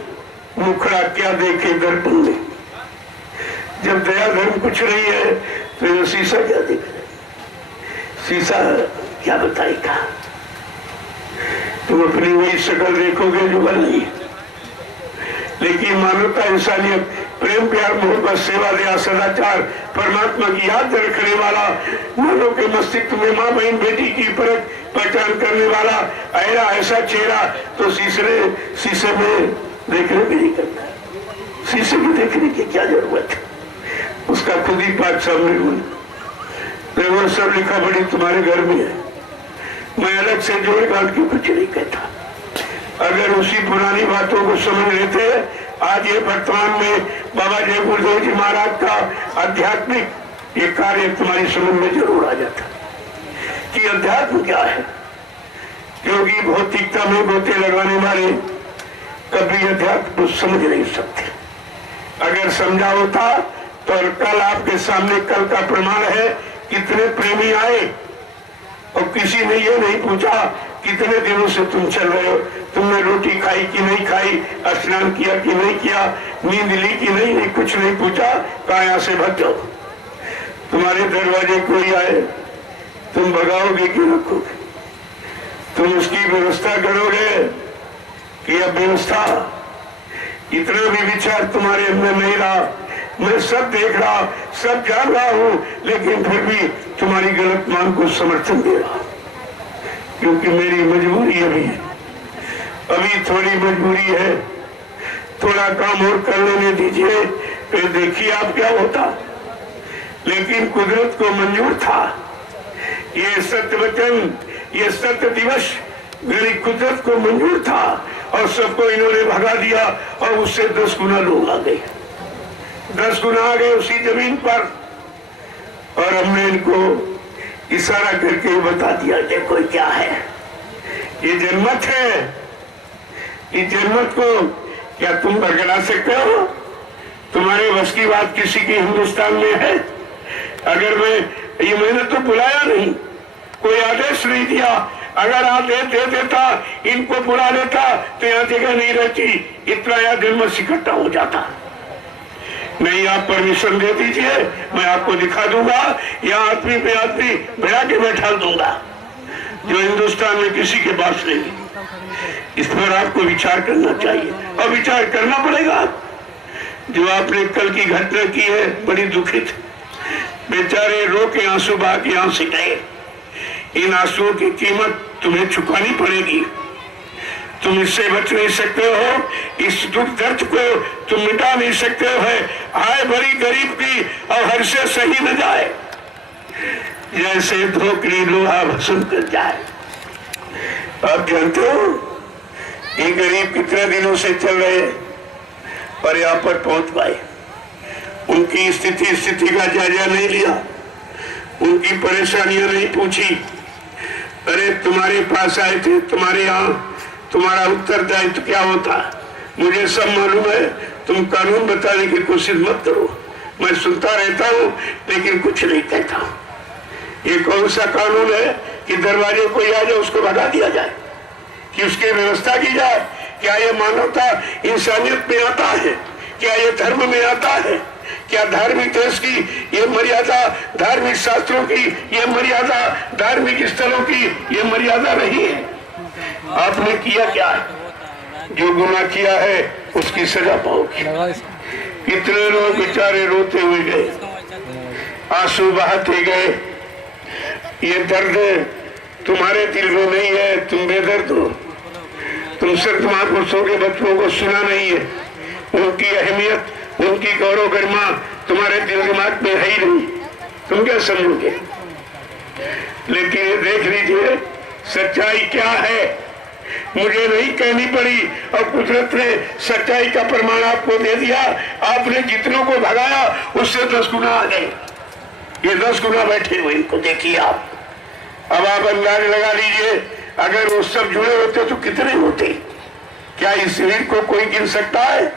मुखड़ा क्या देखे दर्पण में। जब दया धर्म कुछ नहीं है तो ये शीशा क्या देख रहे? शीशा क्या बताएगा? तुम अपनी वही शक्ल देखोगे जो नहीं। लेकिन मानवता, इंसानियत, प्रेम प्यार मोहब्बत सेवा दया सदाचार परमात्मा की याद रखने वाला, मानव के मस्तिष्क में माँ बहन बेटी की परख पहचान करने वाला ऐरा ऐसा चेहरा तो शीशे में देखने भी नहीं करता। शीशे में देखने की क्या जरूरत है? उसका खुद ही पाठ सामने वो सब लिखा बड़ी तुम्हारे घर में है। मैं अलग से जोड़ काट के कुछ नहीं कहता। अगर उसी पुरानी बातों को समझ लेते आज ये वर्तमान में बाबा जय गुरुदेव जी महाराज का आध्यात्मिक ये कार्य तुम्हारी समझ में जरूर आ जाता कि अध्यात्म क्या है, क्योंकि भौतिकता में गोते लगाने वाले कभी अध्यात्म को समझ नहीं सकते। अगर समझा होता तो कल आपके सामने कल का प्रमाण है, कितने प्रेमी आए और किसी ने ये नहीं पूछा कितने दिनों से तुम चल रहे हो, तुमने रोटी खाई कि नहीं खाई, स्नान किया कि नहीं किया, नींद ली कि नहीं, कुछ नहीं पूछा, कहा यहाँ से भग जाओ। तुम्हारे दरवाजे कोई आए, तुम भगाओगे कि रखोगे? तुम उसकी व्यवस्था करोगे कि अब व्यवस्था? इतना भी विचार तुम्हारे अंदर नहीं रहा। मैं सब देख रहा, सब जान रहा हूं, लेकिन फिर भी तुम्हारी गलत मांग को समर्थन दे रहा, क्योंकि मेरी मजबूरी अभी थोड़ी मजबूरी है, थोड़ा काम और कर लेने दीजिए, फिर देखिए आप क्या होता। लेकिन कुदरत को मंजूर था, ये सत्य वचन, ये सत्य दिवस मेरी कुदरत को मंजूर था और सबको इन्होंने भगा दिया और उससे 10 गुना लोग आ गए, 10 गुना आ गए उसी जमीन पर। और हमने इनको इशारा करके बता दिया देखो क्या है, ये जनमत है, इस जनमत को क्या तुम बरकरा सकते हो? तुम्हारे बस की बात किसी की हिंदुस्तान में है? अगर मैंने तो बुलाया नहीं, कोई आदेश नहीं दिया, अगर आदेश दे देता, इनको बुला लेता तो यहाँ जगह नहीं रहती, इतना यहाँ जनमत इकट्ठा हो जाता। नहीं, आप परमिशन दे दीजिए, मैं आपको दिखा दूंगा, यहाँ आदमी पे आदमी भिड़ा के बैठा दूंगा जो हिंदुस्तान में किसी के पास नहीं। इस पर आपको विचार करना चाहिए और विचार करना पड़ेगा। जो आपने कल की घटना की है बड़ी दुखित, बेचारे रो के आंसू बहा के यहाँ से गए। इन आंसुओं की कीमत तुम्हें चुकानी पड़ेगी, तुम इससे बच नहीं सकते हो, इस दुख दर्द को तुम मिटा नहीं सकते हो। आए बड़ी गरीब की और हर से सही न जाए, जैसे धोकरी लोहा भस्म कर जाए। आप जानते हो ये गरीब कितने दिनों से चल रहे और यहाँ पर पहुंच पाए। उनकी स्थिति का जायजा नहीं लिया, उनकी परेशानियां नहीं पूछी। अरे तुम्हारे पास आए थे, तुम्हारे यहाँ तुम्हारा उत्तरदायित्व क्या होता मुझे सब मालूम है, तुम कानून बताने की कोशिश मत करो। मैं सुनता रहता हूँ लेकिन कुछ नहीं कहता। ये कौन सा कानून है कि दरवाजे कोई आ जाए उसको भगा दिया जाए, कि उसकी व्यवस्था की जाए? क्या ये मानवता इंसानियत में आता है? क्या ये धर्म में आता है? क्या धार्मिक देश की ये मर्यादा, धार्मिक शास्त्रों की ये मर्यादा, धार्मिक स्थलों की ये मर्यादा नहीं है? आपने किया क्या है? जो गुनाह किया है उसकी सजा पाओगे। कितने लोग बेचारे रोते हुए गए, आंसू बहाते गए। ये दर्द तुम्हारे दिल में नहीं है, तुम बेदर्द हो। तुम संत महापुरुषों के बच्चों को सुना नहीं है, उनकी अहमियत, उनकी गौरव गरिमा तुम्हारे दिल दिमाग में है ही नहीं, तुम क्या समझोगे? लेकिन देख लीजिए सच्चाई क्या है, मुझे नहीं कहनी पड़ी और कुदरत ने सच्चाई का प्रमाण आपको दे दिया। आपने जितनों को भगाया उससे 10 गुना आ गए, ये 10 गुना बैठे हुए, इनको देखिए आप। अब आप अंदाज लगा लीजिए, अगर वो सब जुड़े होते तो कितने होते? क्या इस भीड़ को कोई गिन सकता है?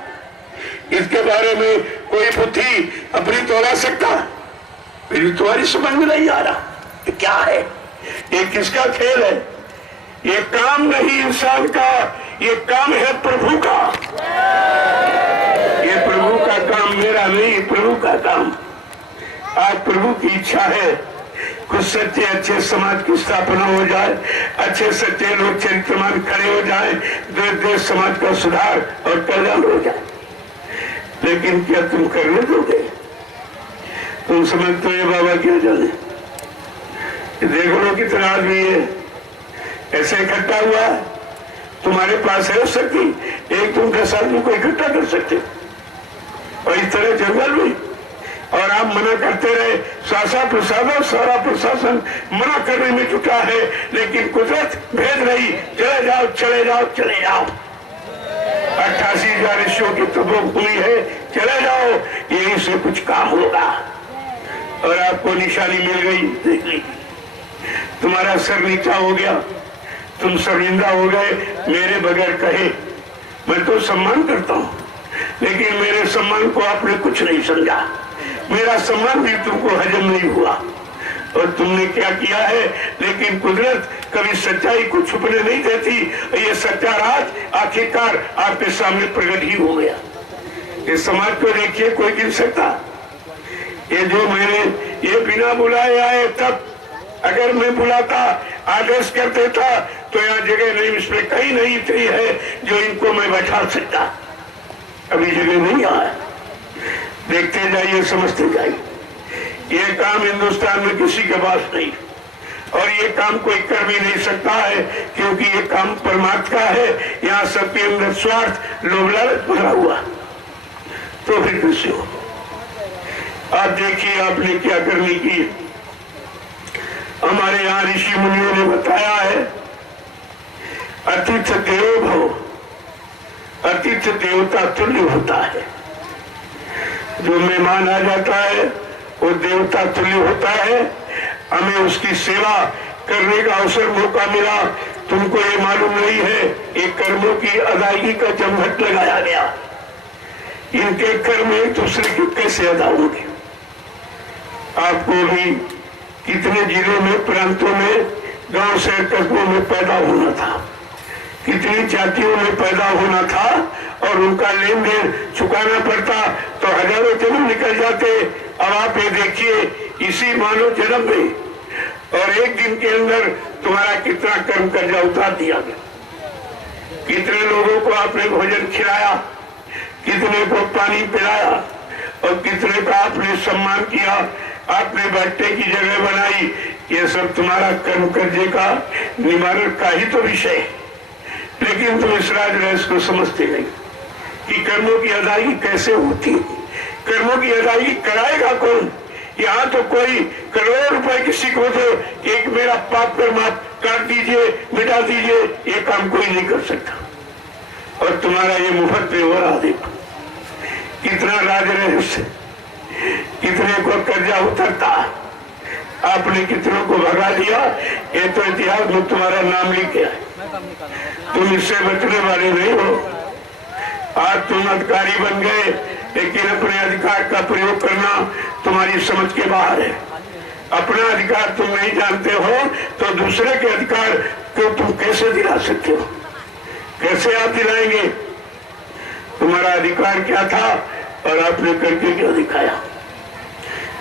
इसके बारे में कोई बुद्धि अपनी तोला सकता? मेरी तुम्हारी समझ में नहीं आ रहा ये क्या है, ये किसका खेल है? ये काम नहीं इंसान का, ये काम है प्रभु का। ये प्रभु का काम, मेरा नहीं, प्रभु का काम। आज प्रभु की इच्छा है कुछ सच्चे अच्छे समाज की स्थापना हो जाए, अच्छे सच्चे लोग चरित्रमान खड़े हो जाए, देश समाज का सुधार और कल्याण हो जाए। लेकिन क्या तुम करने दोगे? तुम समझते हो ये बाबा क्या जाने? देखो लो कितना आदमी है ऐसे इकट्ठा हुआ, तुम्हारे पास है शक्ति, एक तुम 10 आदमी को इकट्ठा कर सकते और इस तरह जंगल में, और आप मना करते रहे। सारा प्रशासन मना करने में जुटा है, लेकिन कुदरत भेज रही, चले जाओ चले जाओ चले जाओ। 88,000 ईश्वर की तपोभूमि है, चले जाओ, यहीं से कुछ काम होगा। और आपको निशानी मिल गई, देख ली, तुम्हारा सर नीचा हो गया, तुम शर्मिंदा हो गए मेरे बगैर कहे। मैं तो सम्मान करता हूँ, लेकिन मेरे सम्मान को आपने कुछ नहीं समझा, मेरा सम्मान भी तुमको हजम नहीं हुआ। और तुमने क्या किया है, लेकिन कुदरत कभी सच्चाई को छुपने नहीं देती। ये सच्चा राज आखिरकार आपके सामने प्रकट ही हो गया। इस समाज को देखिए, कोई गिन सकता? ये जो मैंने ये बिना बुलाए आए, तब अगर मैं बुलाता, आदेश कर देता, तो यहाँ जगह नहीं, इसमें कहीं नहीं इतनी है जो इनको मैं बैठा सकता। अभी जगह नहीं आया, देखते जाइए, समझते जाइए। ये काम हिंदुस्तान में किसी के पास नहीं, और ये काम कोई कर भी नहीं सकता है, क्योंकि ये काम परमार्थ का है। यहाँ सबके अंदर स्वार्थ, लोभ लालच भरा हुआ, तो फिर कैसे हो? आप देखिए आपने क्या करनी की। हमारे यहाँ ऋषि मुनियों ने बताया है, अतिथि देवो भव, अतिथि देवता तुल्य होता है। जो मेहमान आ जाता है वो देवता तुल्य होता है। हमें उसकी सेवा करने का अवसर, मौका मिला। तुमको ये मालूम नहीं है, एक कर्मों की अदायगी का जमघट लगाया गया। इनके कर्म एक दूसरे के कैसे अदा होंगे? आपको भी कितने जिलों में, प्रांतों में, गांव शहर कस्बों में पैदा होना था, कितनी जातियों में पैदा होना था, और उनका लेन देन चुकाना पड़ता, तो हजारों जन्म निकल जाते। अब आप ये देखिए, इसी मानव जन्म में और एक दिन के अंदर तुम्हारा कितना कर्म कर्जा उतार दिया गया। कितने लोगों को आपने भोजन खिलाया, कितने को पानी पिलाया, और कितने का आपने सम्मान किया, आपने बैठने की जगह बनाई। ये सब तुम्हारा कर्म कर्जे का निवारण का ही तो विषय है। लेकिन तुम इस राज रहस्य को समझते नहीं कि कर्मों की अदायगी कैसे होती है। कर्मों की अदायगी कराएगा कौन? यहाँ तो कोई करोड़ रुपए किसी को दो, एक मेरा पाप पर माफ काट दीजिए, मिटा दीजिए, ये काम कोई नहीं कर सकता। और तुम्हारा ये मुफ्त में हो रहा, देखो कितना राज रहस्य, कितने को कर्जा उतरता, आपने कितनों को भगा दिया। ये तो इतिहास में तुम्हारा नाम लिखे है, तुम इससे बचने वाले नहीं हो। आज तुम अधिकारी बन गए, लेकिन अपने अधिकार का प्रयोग करना तुम्हारी समझ के बाहर है। अपना अधिकार तुम नहीं जानते हो, तो दूसरे के अधिकार को तुम कैसे दिला सकते हो? कैसे आप दिलाएंगे? तुम्हारा अधिकार क्या था और आपने करके क्या दिखाया?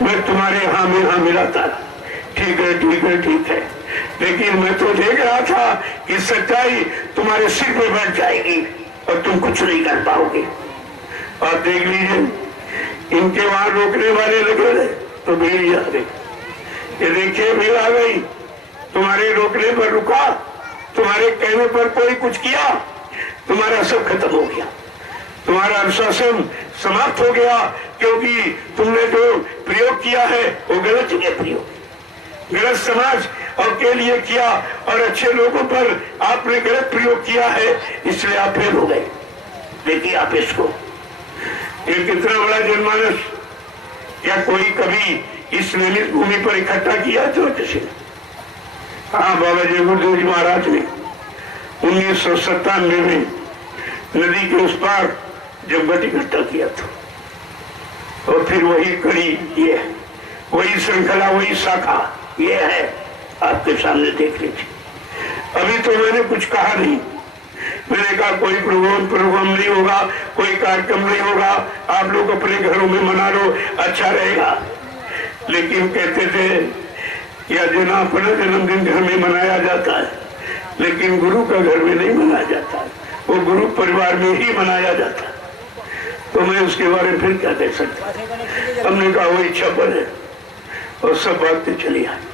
मैं तुम्हारे हाँ में हाँ मिलाता, ठीक है ठीक है ठीक है, लेकिन मैं तो देख रहा था कि सच्चाई तुम्हारे सिर पे बैठ जाएगी और तुम कुछ नहीं कर पाओगे। आप देख लीजिए, इनके वहां रोकने वाले लगे रहे तो भीड़ आ गई। ये देखिए भीड़ आ गई, तुम्हारे रोकने पर रुका, तुम्हारे कहने पर कोई कुछ किया, तुम्हारा सब खत्म हो गया, तुम्हारा अनुशासन समाप्त हो गया, क्योंकि तुमने जो प्रयोग किया है वो गलत जगह प्रयोग, गलत समाज और के लिए किया, और अच्छे लोगों पर आपने गलत प्रयोग किया है, इसलिए आप फेल हो गए। देखिए आप इसको, ये कितना बड़ा जनमानस, क्या कोई कभी इस निर्मित भूमि पर इकट्ठा किया तो किसी ने? हाँ, बाबा जगुरुदेव जी महाराज ने 1997 में नदी के उस पार जमघट इकट्ठा किया था, और फिर वही कड़ी, ये वही श्रृंखला, वही शाखा ये है, आपके सामने देख लीजिए। अभी तो मैंने कुछ कहा नहीं, मैंने कहा कोई प्रोग्राम नहीं होगा, कोई कार्यक्रम नहीं होगा, आप लोग अपने घरों में मना लो, अच्छा रहेगा। लेकिन कहते थे या जना अपना जन्मदिन घर में मनाया जाता है, लेकिन गुरु का घर में नहीं मनाया जाता है, वो गुरु परिवार में ही मनाया जाता है। तो मैं उसके बारे में फिर क्या कह सकता? हमने कहा वो इच्छा पर है, और सब बातें चली आई।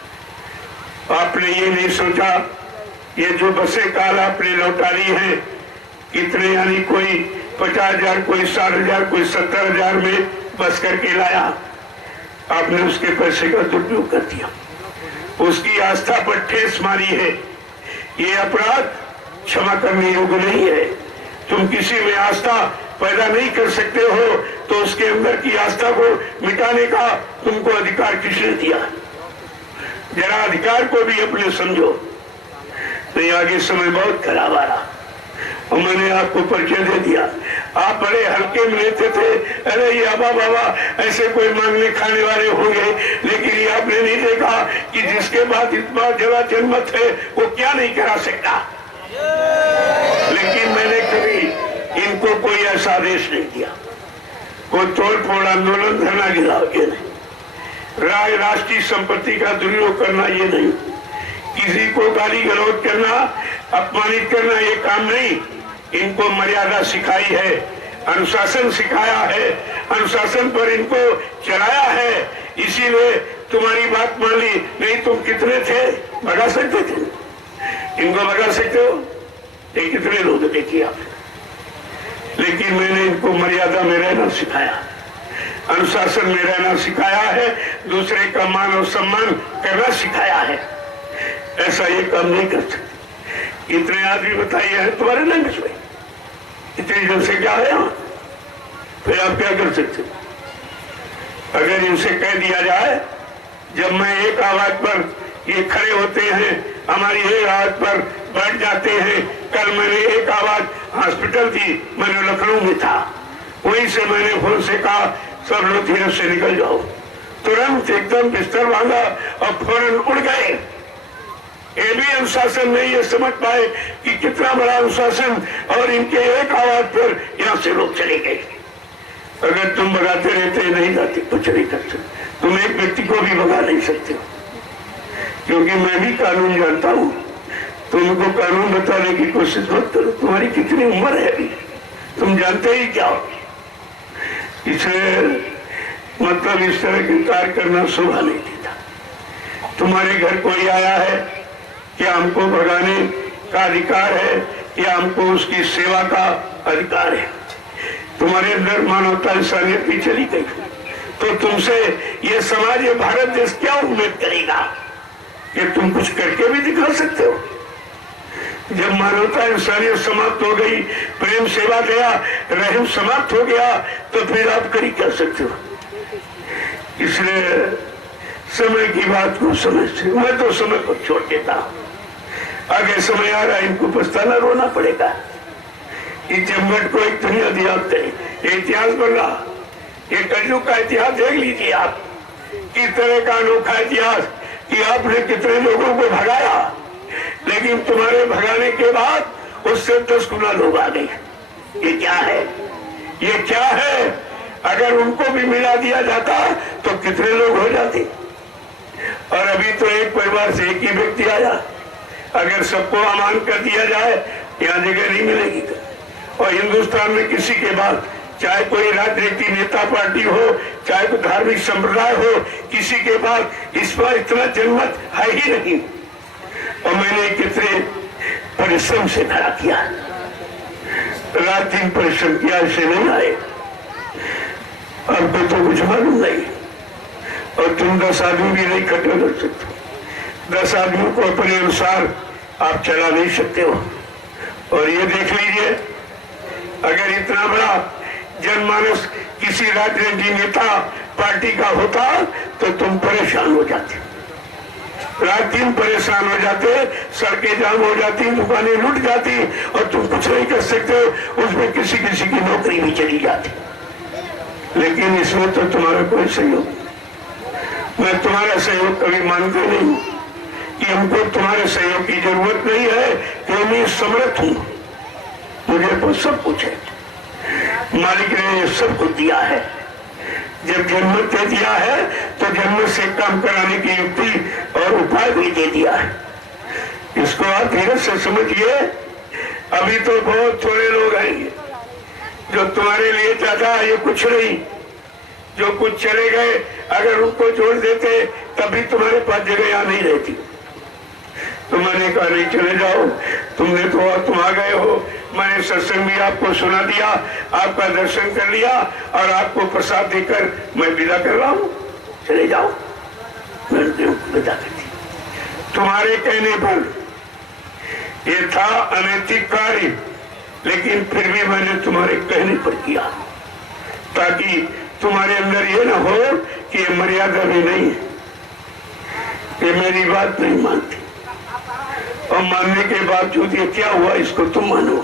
आपने ये नहीं सोचा, ये जो बसें काल आपने लौटा ली है, कितने, यानी कोई 50,000, कोई 60,000, कोई 70,000 में बस करके लाया, आपने उसके पैसे का दुरुपयोग कर दिया, उसकी आस्था पर ठेस मारी है। ये अपराध क्षमा करने योग्य नहीं है। तुम किसी में आस्था पैदा नहीं कर सकते हो तो उसके अंदर की आस्था को मिटाने का तुमको अधिकार किसने दिया? जरा अधिकार को भी अपने समझो, नहीं आगे समय बहुत खराब आ रहा। और मैंने आपको परिचय दे दिया, आप बड़े हल्के में लेते थे, अरे ये आबा बाबा ऐसे कोई मांगने खाने वाले होंगे, लेकिन ये आपने नहीं देखा कि जिसके बाद इस बार जरा जन्मत है वो क्या नहीं करा सकता। लेकिन मैंने कभी इनको कोई ऐसा आदेश नहीं दिया, कोई तोड़ फोड़ आंदोलन धरना गिराव ये नहीं, राष्ट्रीय संपत्ति का दुरुपयोग करना ये नहीं, किसी को गाली गलौज करना, अपमानित करना ये काम नहीं। इनको मर्यादा सिखाई है, अनुशासन सिखाया है, अनुशासन पर इनको चलाया है, इसीलिए तुम्हारी बात मान ली। नहीं तुम कितने थे, भगा सकते थे, इनको भगा सकते हो? ये कितने लोग देखिए आप। लेकिन मैंने इनको मर्यादा में रहना सिखाया, अनुशासन में रहना सिखाया है, दूसरे का मान और सम्मान करना सिखाया है। ऐसा ये काम नहीं कर सकते। इतने आदमी बताइए हैं तुम्हारे लैंग्वेज में, इतनी जनसंख्या है यहाँ, फिर आप क्या कर सकते? अगर इनसे कह दिया जाए, जब मैं एक आवाज पर ये खड़े होते हैं, हमारी एक आवाज पर बैठ जाते हैं। कल मैंने एक आवाज हॉस्पिटल थी, मैंने लखनऊ में था, वहीं से मैंने फोन से कहा सब लोग धीरे से निकल जाओ, तुरंत एकदम बिस्तर बांधा और फौरन उड़ गए। ये भी अनुशासन नहीं ये समझ पाए कि कितना बड़ा अनुशासन, और इनके एक आवाज पर यहाँ से लोग चले गए। अगर तुम भगाते रहते नहीं जाते, कुछ नहीं कर सकते, तुम एक व्यक्ति को भी भगा नहीं सकते हो, क्योंकि मैं भी कानून जानता हूँ। तुमको कानून बताने की कोशिश मत करो, तुम्हारी कितनी उम्र है अभी, तुम जानते ही क्या हो। इसलिए मतलब इस तरह की कार्य करना शोभा नहीं देता। तुम्हारे घर कोई आया है, क्या हमको भगाने का अधिकार है या हमको उसकी सेवा का अधिकार है? तुम्हारे अंदर मानवता इंसानियत भी चली गई तो तुमसे ये समाज, ये भारत देश क्या उम्मीद करेगा कि तुम कुछ करके भी दिखा सकते हो? जब मानवता इंसानियत समाप्त हो गई, प्रेम सेवा गया, रहम समाप्त हो गया, तो फिर आप करी क्या सकते हो? इसलिए समय की बात को समझते, मैं तो समय को छोड़ देता हूँ। आगे समय आ रहा है, इनको पछताना रोना पड़ेगा। इस जमघट को एक दुनिया याद करे, इतिहास बन रहा, ये कलयुग का इतिहास देख लीजिए आप, किस तरह का अनोखा इतिहास कि आपने कितने लोगों को भगाया, लेकिन तुम्हारे भगाने के बाद उससे 10 गुना लोग आ गए। ये क्या है? ये क्या है? अगर उनको भी मिला दिया जाता तो कितने लोग हो जाते? और अभी तो एक परिवार से एक ही व्यक्ति आया, अगर सबको अमान कर दिया जाए यहाँ जगह नहीं मिलेगी। और हिंदुस्तान में किसी के बाद, चाहे कोई राजनीतिक नेता पार्टी हो, चाहे कोई धार्मिक संप्रदाय हो, किसी के बाद इस बार इतना जनमत है ही नहीं। और मैंने कितने परिश्रम से खड़ा किया, रात दिन परिश्रम किया, इसे नहीं आए। आपको तो कुछ मालूम नहीं, और तुम 10 आदमी भी नहीं इकट्ठे कर सकते। 10 आदमियों को अपने अनुसार आप चला नहीं सकते हो। और ये देख लीजिए, अगर इतना बड़ा जनमानस किसी राजनीतिक नेता पार्टी का होता तो तुम परेशान हो जाते, रात दिन परेशान हो जाते, सड़कें जाम हो जाती, दुकानें लूट जाती, और तुम कुछ नहीं कर सकते, उसमें किसी किसी की नौकरी भी चली जाती। लेकिन इसमें तो तुम्हारा कोई सहयोग, मैं तुम्हारा सहयोग कभी मानता नहीं कि हमको तुम्हारे सहयोग की जरूरत नहीं है, क्योंकि मैं समर्थ हूं, मुझे तो सब कुछ है, मालिक ने सब कुछ दिया है। जब जन्म दे दिया है तो जन्म से काम कराने की युक्ति और उपाय भी दे दिया है। इसको आप धीरे से समझिए। अभी तो बहुत थोड़े लोग आएंगे जो तुम्हारे लिए चाहता, ये कुछ नहीं, जो कुछ चले गए अगर उनको जोड़ देते तभी तुम्हारे पास जगह यहाँ नहीं रहती। तो मैंने कहा नहीं, चले जाओ, तुमने तो तुम आ गए हो, मैंने सत्संग भी आपको सुना दिया, आपका दर्शन कर लिया और आपको प्रसाद देकर मैं विदा कर रहा हूँ, चले जाओ। मैंने विदा कर दी। तुम्हारे कहने पर ये था अनैतिक कार्य, लेकिन फिर भी मैंने तुम्हारे कहने पर किया, ताकि तुम्हारे अंदर ये ना हो कि ये मर्यादा भी नहीं है, ये मेरी बात नहीं मानती, और मानने के बावजूद ये क्या हुआ इसको तुम मानो।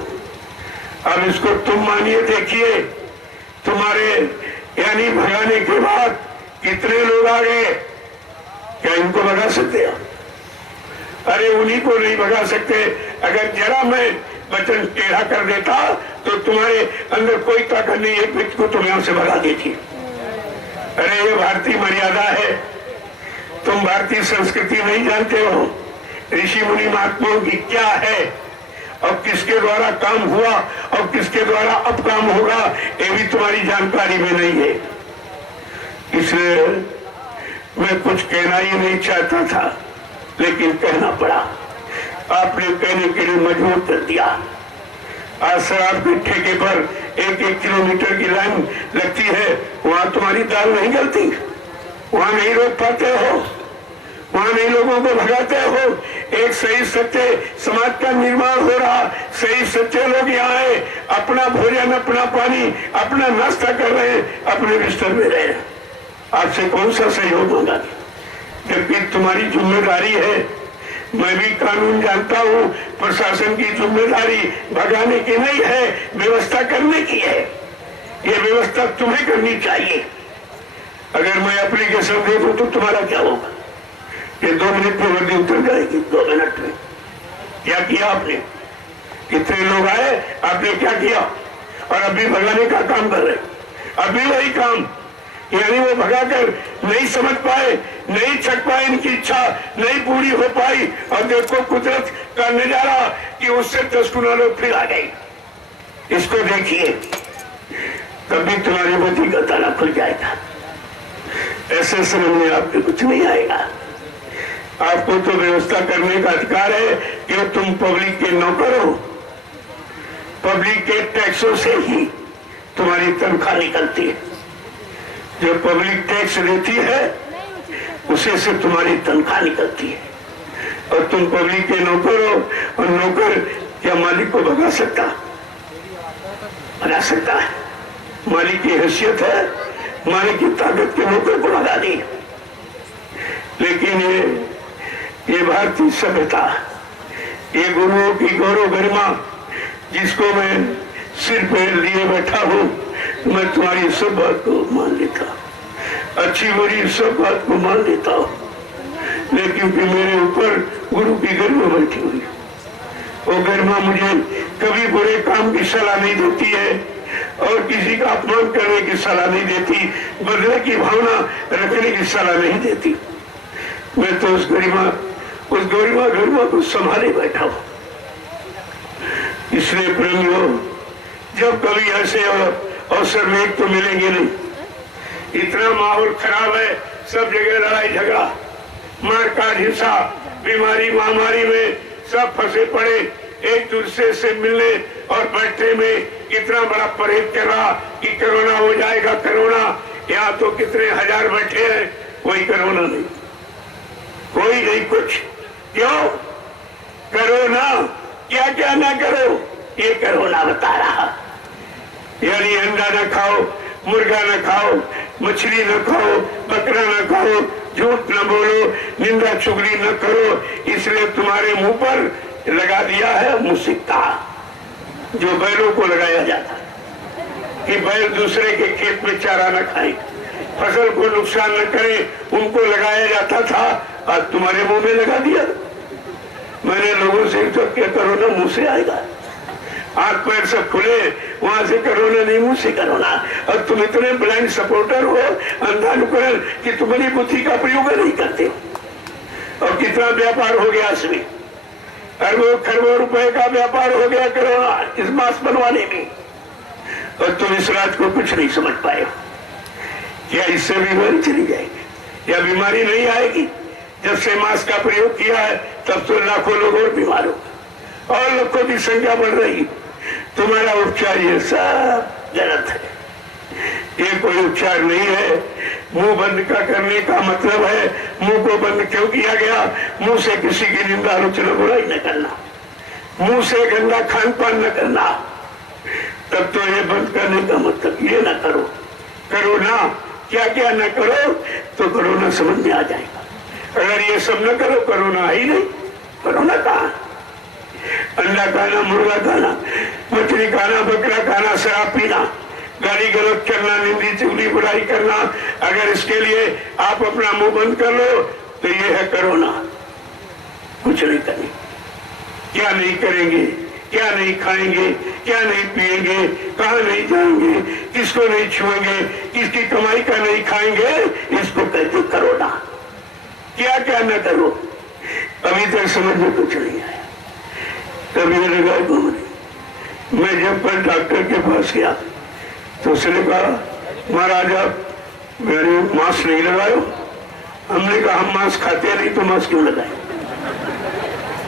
अब इसको तुम मानिए। देखिए तुम्हारे यानी भगाने के बाद कितने लोग आ गए, क्या इनको भगा सकते हो? अरे उन्हीं को नहीं भगा सकते। अगर जरा मैं वचन टेढ़ा कर देता तो तुम्हारे अंदर कोई ताकत नहीं, एक व्यक्ति को तुम यहां से भगा देती। अरे ये भारतीय मर्यादा है, तुम भारतीय संस्कृति नहीं जानते हो, ऋषि मुनि महात्माओं की क्या है और किसके द्वारा काम हुआ और किसके द्वारा अब काम होगा, ये भी तुम्हारी जानकारी में नहीं है। इसलिए मैं कुछ कहना ही नहीं चाहता था, लेकिन कहना पड़ा। आपने कहने के लिए मजबूर कर दिया। आज शराब के ठेके पर 1-1 किलोमीटर की लाइन लगती है, वहां तुम्हारी दाल नहीं गलती, वहां नहीं रोक पाते हो, वहां नहीं लोगों को भगाते हो। एक सही सच्चे समाज का निर्माण हो रहा, सही सच्चे लोग यहाँ आए, अपना भोजन, अपना पानी, अपना नाश्ता कर रहे हैं, अपने बिस्तर में रहे। आपसे कौन सा सहयोग मांगा? जबकि तुम्हारी जिम्मेदारी है। मैं भी कानून जानता हूँ, प्रशासन की जिम्मेदारी भगाने की नहीं है, व्यवस्था करने की है। ये व्यवस्था तुम्हें करनी चाहिए। अगर मैं एप्लीकेशन दे दूं तो तुम्हारा क्या होगा? ये 2 मिनट में वर्दी उतर जाएगी, 2 मिनट में। क्या किया आपने? कितने लोग आए, आपने क्या किया? और अभी भगाने का काम कर रहे, अभी वही काम, यानी वो भगाकर नहीं समझ पाए, नहीं छक पाए, इनकी इच्छा नहीं पूरी हो पाई, और देखो कुदरत का नजारा कि उससे 10 गुना लोग फिर आ गए। इसको देखिए, तभी तुम्हारी बुद्धि का ताला खुल जाएगा। ऐसे समय में आपको कुछ नहीं आएगा। आपको तो व्यवस्था करने का अधिकार है कि तुम पब्लिक के नौकर हो। पब्लिक के टैक्सों से ही तुम्हारी तनख्वाह निकलती है। जो पब्लिक टैक्स देती है उसे से तुम्हारी तनख्वाह निकलती है, और तुम पब्लिक के नौकर हो। और नौकर क्या मालिक को भगा सकता? भगा सकता है? मालिक की हैसियत है, मालिक की ताकत के नौकर को भगा दी। लेकिन ये भारतीय सभ्यता, ये गुरुओं की गौरव गरिमा, जिसको मैं सिर पे लिए बैठा हूँ, मैं तुम्हारी सब बात को मान लेता, अच्छी बुरी सब बात को मान लेता हूँ, लेकिन कि मेरे ऊपर गुरु की गरिमा बैठी हुई। वो गरिमा मुझे कभी बुरे काम की सलाह नहीं देती है और किसी का अपमान करने की सलाह नहीं देती, बदले की भावना रखने की सलाह नहीं देती। मैं तो उस गरिमा को संभाले बैठा हूँ। इसलिए प्रेमियों, जब कभी ऐसे अवसर में तो मिलेंगे नहीं। इतना माहौल खराब है, सब जगह लड़ाई झगड़ा, मार काट, हिंसा, बीमारी, महामारी में सब फंसे पड़े। एक दूसरे से मिलने और बैठने में कितना बड़ा परहेज कर रहा कि कोरोना हो जाएगा, कोरोना। यहाँ तो कितने हजार बैठे हैं, कोई कोरोना नहीं, कोई नहीं कुछ। क्यों? करो ना, क्या क्या ना करो, ये कोरोना बता रहा। यानी अंडा न खाओ, मुर्गा न खाओ, मछली न खाओ, बकरा न खाओ, झूठ न बोलो, निंदा चुगली न करो, इसलिए तुम्हारे मुंह पर लगा दिया है मुसिक्का, जो बैलों को लगाया जाता कि बैल दूसरे के खेत में चारा न खाए, फसल को नुकसान न करे, उनको लगाया जाता था। आज तुम्हारे मुंह में लगा दिया। मैंने लोगों से तो क्या कोरोना मुंह से आएगा, हाथ पैर सब खुले, वहां से कोरोना नहीं, मुंह से कोरोना। और तुम इतने ब्लाइंड सपोर्टर हो, अंधा नुकड़, कि तुम्हारी बुद्धि का प्रयोग नहीं करते हो। और कितना व्यापार हो गया इसमें, अरबों खरबों रुपए का व्यापार हो गया कोरोना इस मास्क बनवाने में, और तुम इस राज को कुछ नहीं समझ पाए। क्या इससे बीमारी चली जाएगी या बीमारी नहीं आएगी? जब से मास्क का प्रयोग किया है तब तो लाखों लोग और बीमार हो और लोगों की संख्या बढ़ रही। तुम्हारा उपचार ये सब गलत है, ये कोई उपचार नहीं है। मुंह बंद का करने का मतलब है, मुंह को बंद क्यों किया गया? मुंह से किसी की निंदा, आलोचना, बुराई न करना, मुंह से गंदा खान पान न करना, तब तो ये बंद करने का मतलब ये ना करो, करो ना, क्या क्या न करो तो कोरोना समझ में आ जाएगा। अगर ये सब न करो, कोरोना ही नहीं। कोरोना कहाँ? अंडा खाना, मुर्गा खाना, मछली खाना, बकरा खाना, शराब पीना, गाली गलौज करना, निंदी चुगली बुराई करना, अगर इसके लिए आप अपना मुंह बंद कर लो तो ये है कोरोना। कुछ नहीं करेंगे, क्या नहीं करेंगे, क्या नहीं खाएंगे, क्या नहीं पिएंगे, कहाँ नहीं जाएंगे, किसको नहीं छुएंगे, किसकी कमाई का नहीं खाएंगे, इसको कहते कोरोना। क्या क्या न करो। अभी तक समझ में कुछ नहीं आया। तभी लगा घूमने। मैं जब पर डॉक्टर के पास गया तो उसने कहा महाराज आप मेरे मास्क नहीं लगाए। हमने कहा हम मास्क खाते नहीं तो मास्क क्यों लगाए?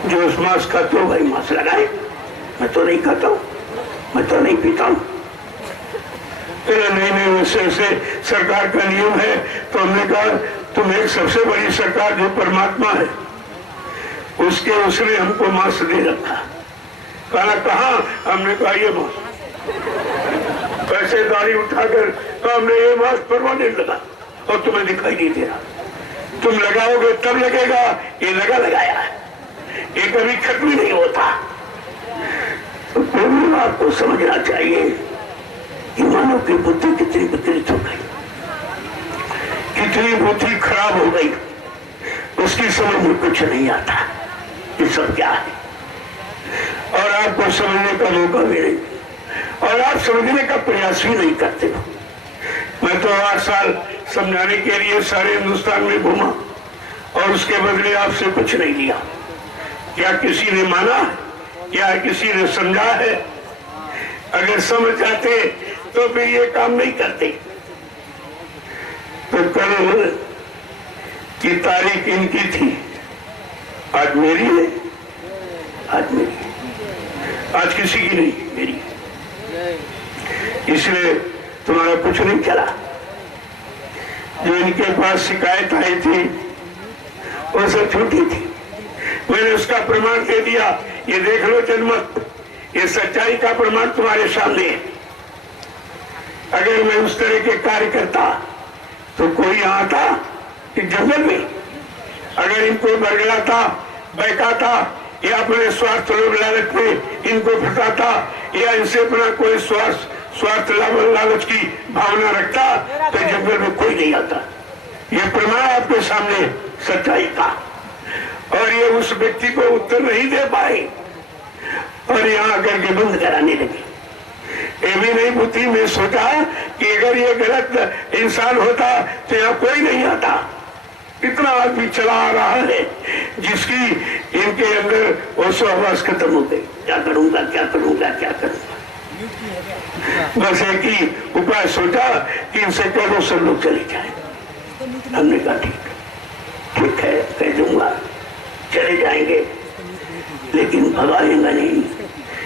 जो उस मास्क खाते हो भाई मास्क लगाए। मैं तो नहीं खाता हूँ, मैं तो नहीं पीता हूँ। नहीं वैसे सरकार का नियम है। तो हमने कहा तुम एक सबसे बड़ी सरकार जो परमात्मा है उसने हमको मास्क दे रखा। कहना कहा? हमने कहा ये मास्क। पैसे दाढ़ी उठाकर तो हमने ये मास्क परमानेंट लगा और तुम्हें दिखाई नहीं दे रहा। तुम लगाओगे तब लगेगा, ये लगाया है, ये कभी खत्म ही नहीं होता। तो आपको समझना चाहिए कि मानव की बुद्धि कितनी विकृत हो गई, कितनी बुद्धि खराब हो गई, उसकी समझ में कुछ नहीं आता ये सब क्या है। और आपको समझने का मौका भी नहीं, और आप समझने का प्रयास भी नहीं करते हो। मैं तो 8 साल समझाने के लिए सारे हिंदुस्तान में घूमा और उसके बदले आपसे कुछ नहीं लिया। क्या किसी ने माना? क्या किसी ने समझा है? अगर समझ जाते तो फिर ये काम नहीं करते। तो कल की तारीख इनकी थी, आज मेरी है, आज मेरी, आज किसी की नहीं, मेरी। इसलिए तुम्हारा कुछ नहीं चला। जो इनके पास शिकायत आई थी वो सब झूठी थी। मैंने उसका प्रमाण दे दिया। ये देख लो जनमत, ये सच्चाई का प्रमाण तुम्हारे सामने है। अगर मैं उस तरह के कार्य करता तो कोई आता कि जंगल में अगर इनको बरगलाता, बहकाता या अपने स्वार्थ लोभ लालच में इनको फंसाता या इनसे अपना कोई स्वार्थ लालच की भावना रखता तो जंगल में कोई नहीं आता। ये प्रमाण आपके सामने सच्चाई का। और ये उस व्यक्ति को उत्तर नहीं दे पाए और यहाँ आकर के बंद कराने लगे। ये भी नहीं बुद्धि में सोचा कि अगर ये गलत इंसान होता तो यहाँ कोई नहीं आता। इतना आदमी चला आ रहा है जिसकी इनके अंदर वो आवाज खत्म हो गई। क्या करूंगा, क्या करूंगा, क्या करूंगा। बस एक ही उपाय सोचा कि इनसे कह दो सब लोग चले जाए। हमने कहा ठीक है कह दूंगा, चले जाएंगे, लेकिन भगाएंगे नहीं।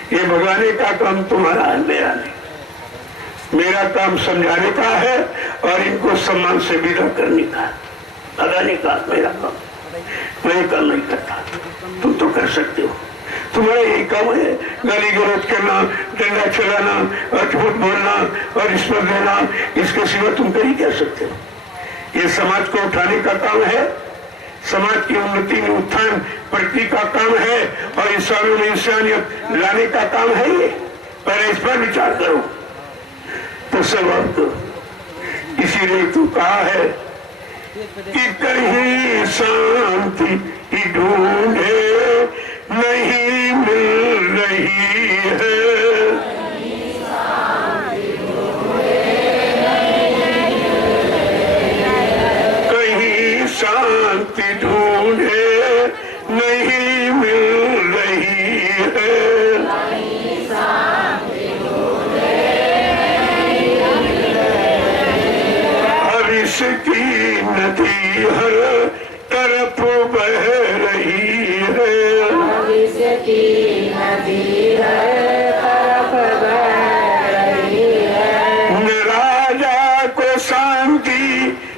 ये भगाने का काम तुम्हारा है, मेरा नहीं। मेरा काम समझाने का है और इनको सम्मान से विदा करने का, भगाने का मेरा काम। मैं काम नहीं करता, तुम तो कर सकते हो। तुम्हारा यही काम है गाली गलौज करना, डंडा चलाना और झूठ बोलना और रिश्वत देना। इसके सिवा तुम कर ही क्या सकते हो। ये समाज को उठाने का काम है, समाज की उन्नति में उत्थान प्रगति का काम है और इंसानों में इंसानियत लाने का काम है ये। पर इस पर विचार करो तो सब आपको। इसीलिए तू कहा है कि कहीं शांति ढूंढे नहीं मिल रही है। कहीं शांति ढूंढे नहीं मिल रही है। हर्ष की नदी हर तरफ बह रही है। हर्ष की नदी हर तरफ बह रही है। न राजा को शांति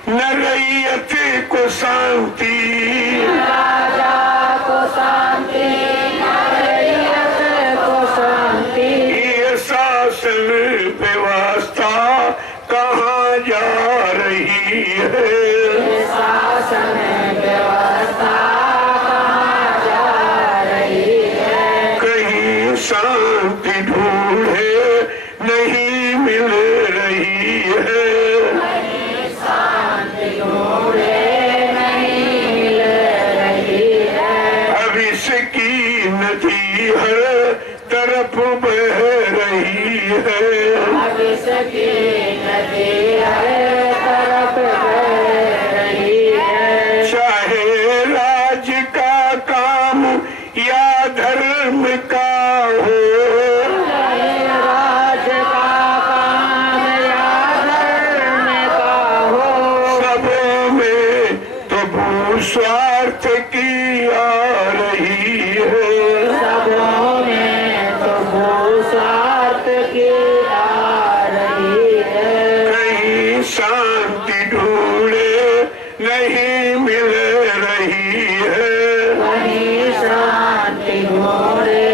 न रैयत को शांति, राजा को शांति न रैयत को शांति। ये शासन जा रही है। शासन व्यवस्था कहाँ जा रही है। कहीं शांति ढूंढे नहीं मिल रही है। कहीं शांति ढूंढे नहीं मिल रही है। अब इसकी नदी हर तरफ बह रही है। अब इसकी नदी हर तरफ बह रही है। चाहे राज का काम या धर्म का हो, राज का काम या धर्म का हो, सबों में तो भूस्वार्थ की आ रही है। सबों में तो भूस्वार्थ की आ रही है। कहीं शांति ढूंढे नहीं मिल रही है। कहीं शांति ढूंढे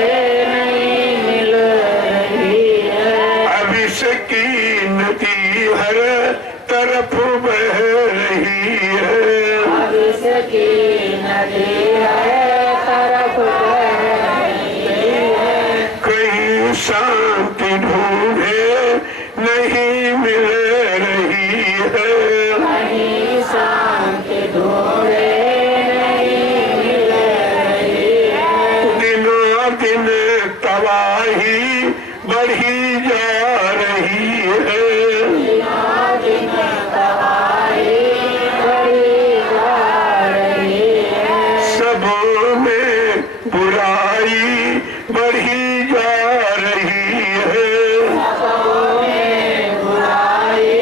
नहीं मिल रही है। अब इसकी नदी हर तरफ बह रही है। अब इसकी नदी हर तरफ बह रही है। कहीं शांति ढूंढे नहीं मिल रही है। कहीं शांति ढूंढे नहीं मिल रही है। दिनों दिन तबाही बढ़ी जा रही है। दिनों दिन तबाही बढ़ी जा रही है। सबों में बुराई बढ़ी जा रही है। सबों में बुराई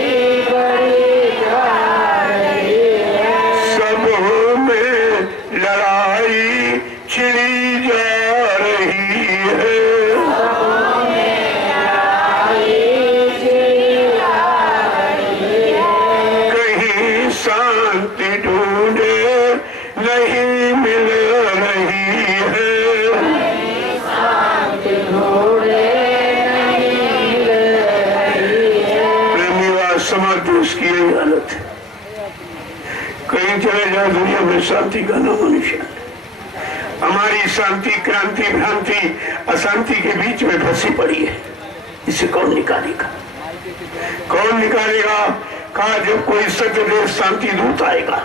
बढ़ी जा रही है। सबों में लड़ाई छिड़ी जा रही है। सबों में लड़ाई छिड़ी जा रही है। कहीं शांति ढूंढे नहीं मिल रही है। शांति ढूंढे नहीं मिल रही है। प्रेमीवाद समाज देश की यही हालत है। कहीं चले जाए दुनिया में शांति का नाम निशान। हमारी शांति क्रांति भ्रांति अशांति के बीच में फंसी पड़ी है। इसे कौन निकालेगा? कौन निकालेगा? कहा जब कोई सत्यदेश शांति दूत आएगा,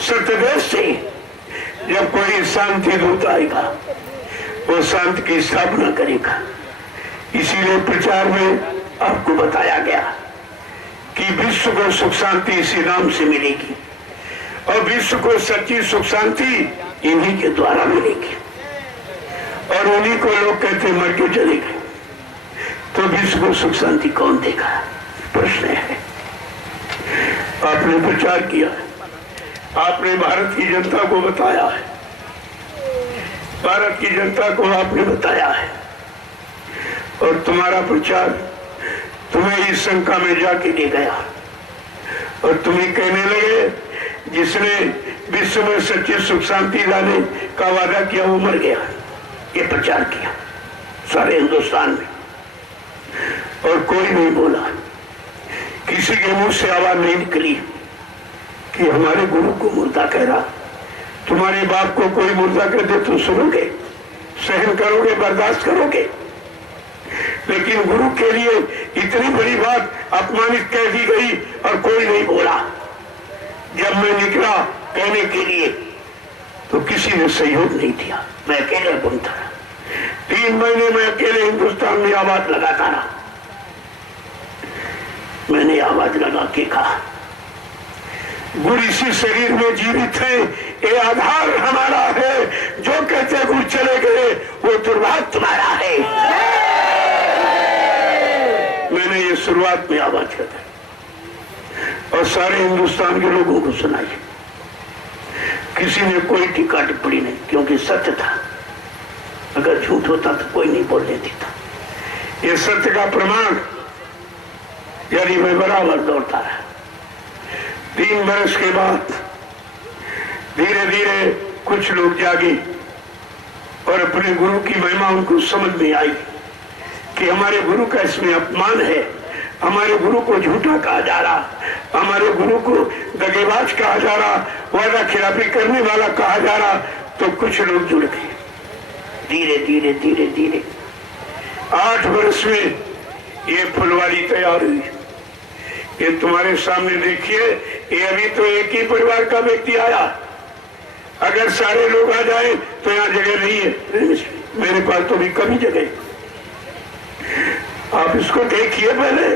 सत्यदेश से जब कोई शांति दूत आएगा वो शांति की स्थापना करेगा। इसीलिए प्रचार में आपको बताया गया कि विश्व को सुख शांति इसी नाम से मिलेगी और विश्व को सच्ची सुख शांति इन्हीं के द्वारा मिलेगी। और उन्हीं को लोग कहते मर के चले गए, तो विश्व को सुख शांति कौन देगा? प्रश्न है। आपने प्रचार किया है, आपने भारत की जनता को बताया है, भारत की जनता को आपने बताया है, और तुम्हारा प्रचार तुम्हें इस शंका में जाके ले गया और तुम्हें कहने लगे जिसने विश्व में सच्ची सुख शांति लाने का वादा किया वो मर गया। ये प्रचार किया सारे हिंदुस्तान में और कोई नहीं बोला। किसी के मुंह से आवाज नहीं निकली कि हमारे गुरु को मुर्दा कह रहा। तुम्हारे बाप को कोई मुर्दा कह दे तो सुनोगे, सहन करोगे, बर्दाश्त करोगे? लेकिन गुरु के लिए इतनी बड़ी बात अपमानित कह दी गई और कोई नहीं बोला। जब मैं निकला कहने के लिए तो किसी ने सहयोग नहीं दिया। मैं अकेले घूमता रहा, 3 महीने में अकेले हिंदुस्तान में आवाज लगाता रहा। मैंने आवाज लगा के कहा गुरु इसी शरीर में जीवित है, ये आधार हमारा है। जो कहते गुरु चले गए वो दुर्भाग्य तुम्हारा है। मैंने ये शुरुआत में आवाज लगाई और सारे हिंदुस्तान के लोगों को सुनाई। किसी ने कोई टीका टिप्पणी नहीं, क्योंकि सत्य था। अगर झूठ होता तो कोई नहीं बोलने देता। ये सत्य का प्रमाण यानी मैं बराबर दौड़ता रहा। 3 बरस के बाद धीरे धीरे कुछ लोग जागे और अपने गुरु की महिमा उनको समझ में आई कि हमारे गुरु का इसमें अपमान है। हमारे गुरु को झूठा कहा जा रहा, हमारे गुरु को दगेबाज कहा जा रहा, वादा खिलाफी करने वाला कहा जा रहा, तो कुछ लोग जुड़ गए। धीरे धीरे धीरे धीरे 8 वर्ष में ये फुलवारी तैयार हुई। ये तुम्हारे सामने देखिए, ये अभी तो एक ही परिवार का व्यक्ति आया। अगर सारे लोग आ जाए तो यहाँ जगह नहीं है, मेरे पास तो भी कमी जगह। आप इसको देखिए पहले,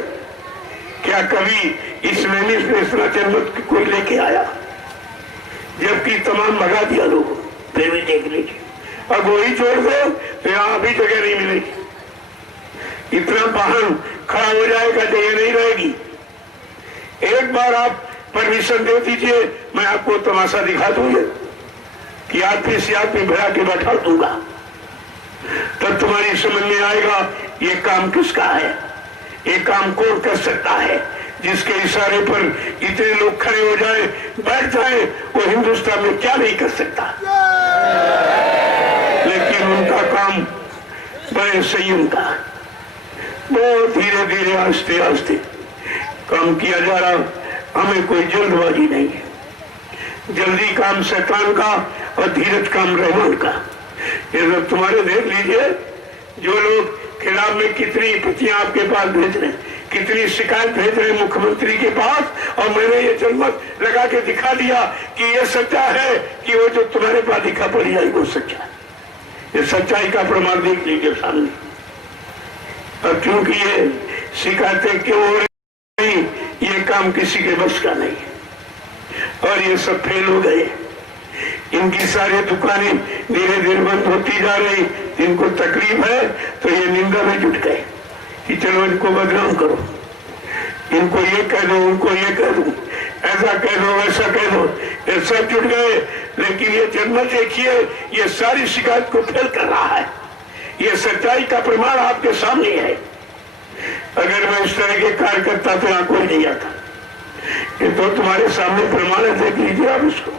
क्या कभी इस महीने में इतना जन्मत कोई लेके आया? जबकि तमाम भगा दिया लोगों, फिर भी देख लीजिए। अब वही छोड़ दो तो यहाँ अभी जगह नहीं मिलेगी। इतना वाहन खड़ा हो जाएगा, जगह नहीं रहेगी। एक बार आप परमिशन दे दीजिए, मैं आपको तमाशा दिखा दूंगा कि आदमी से आदमी भरा के बैठा दूंगा, तब तुम्हारी समझ में आएगा ये काम किसका है, ये काम कौन कर सकता है। जिसके इशारे पर इतने लोग खड़े हो जाए, बैठ जाए, वो हिंदुस्तान में क्या नहीं कर सकता। लेकिन उनका काम बड़े संयम का, बहुत धीरे धीरे आस्ते आस्ते काम किया जा रहा। हमें कोई जल्दबाजी नहीं है। जल्दी काम शैतान का और धीरज काम रहमान का। ये सब तुम्हारे देख लीजिए, जो लोग खिलाफ में कितनी पतियां आपके पास भेज रहे हैं, कितनी शिकायत भेज रहे हैं मुख्यमंत्री के पास, और मैंने ये जनमत लगा के दिखा दिया कि ये सच्चा है कि वो जो तुम्हारे पास दिखा पड़ी आई वो सच्चा है। ये सच्चाई का प्रमाण देख लीजिए सामने। और क्योंकि ये शिकायतें क्यों हो रही, ये काम किसी के बस का नहीं है और ये सब फेल हो गए। इनकी सारी दुकानें धीरे धीरे बंद होती जा रही। इनको तकलीफ है तो ये निंदा में जुट गए कि चलो इनको बदनाम करो, इनको ये कह दो, उनको ये कह दो, ऐसा कह दो, वैसा कह दो। ये सब जुट गए। लेकिन ये जन्मत देखिए, ये सारी शिकायत को फेल कर रहा है। ये सच्चाई का प्रमाण आपके सामने है। अगर मैं इस तरह के कार्य करता तो यहाँ कोई नहीं आता। ये तो तुम्हारे सामने प्रमाण है, देख लीजिए आप इसको।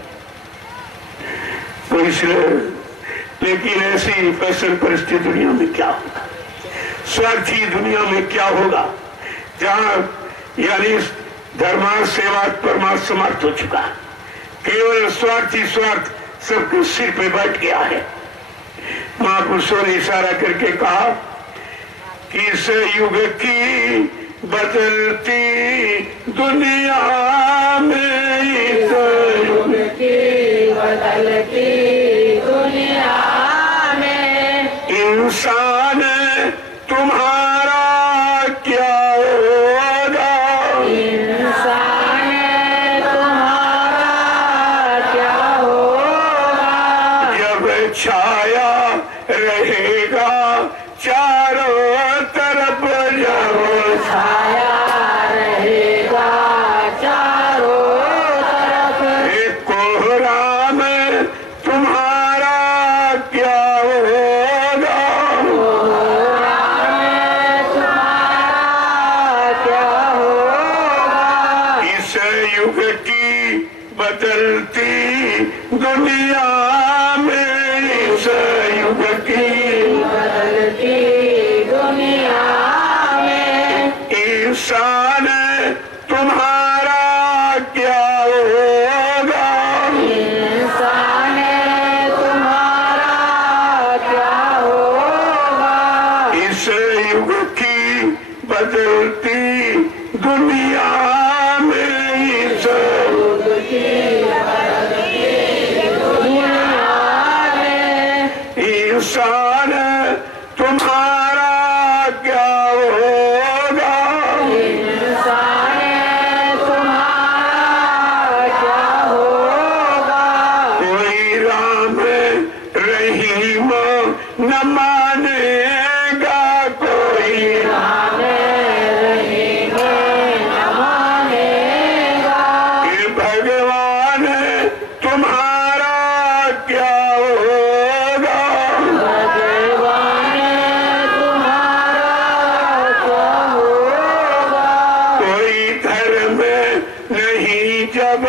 तो इसलिए, लेकिन ऐसी फैशन परिस्थिति दुनिया में क्या होगा, स्वार्थी दुनिया में क्या होगा, जहां यानी धर्मार्थ सेवार्थ परमार्थ समाप्त हो चुका, केवल स्वार्थी स्वार्थ सबके सिर पे बैठ गया है। महापुरुषों ने इशारा करके कहा कि इस युग की बदलती दुनिया में, इस युग की बदलती दुनिया में इंसान तुम्हारा क्या होगा, इंसान तुम्हारा क्या होगा, जब छाया रहेगा चारों तरफ, जब छाया रहेगा चारों तरफ, एक कोहरा में तुम्हारा क्या होगा, कोहरा में तुम्हारा क्या होगा, इस युग की बदलती दुनिया में, इस युग की बदलती दुनिया में इंसान तुम्हारा क्या होगा, इंसान तुम्हारा क्या होगा, इस युग की बदलती दुनिया में, इस युग की बदलती दुनिया में इंसान तुम्हारा क्या होगा, इंसान तुम्हारा क्या होगा, कोई राम रहीम न मानेगा, कोई राम रहीम न मानेगा, ये भगवान तुम्हारा क्या होगा, भगवान तुम्हारा क्या होगा, कोई धर्म नहीं जब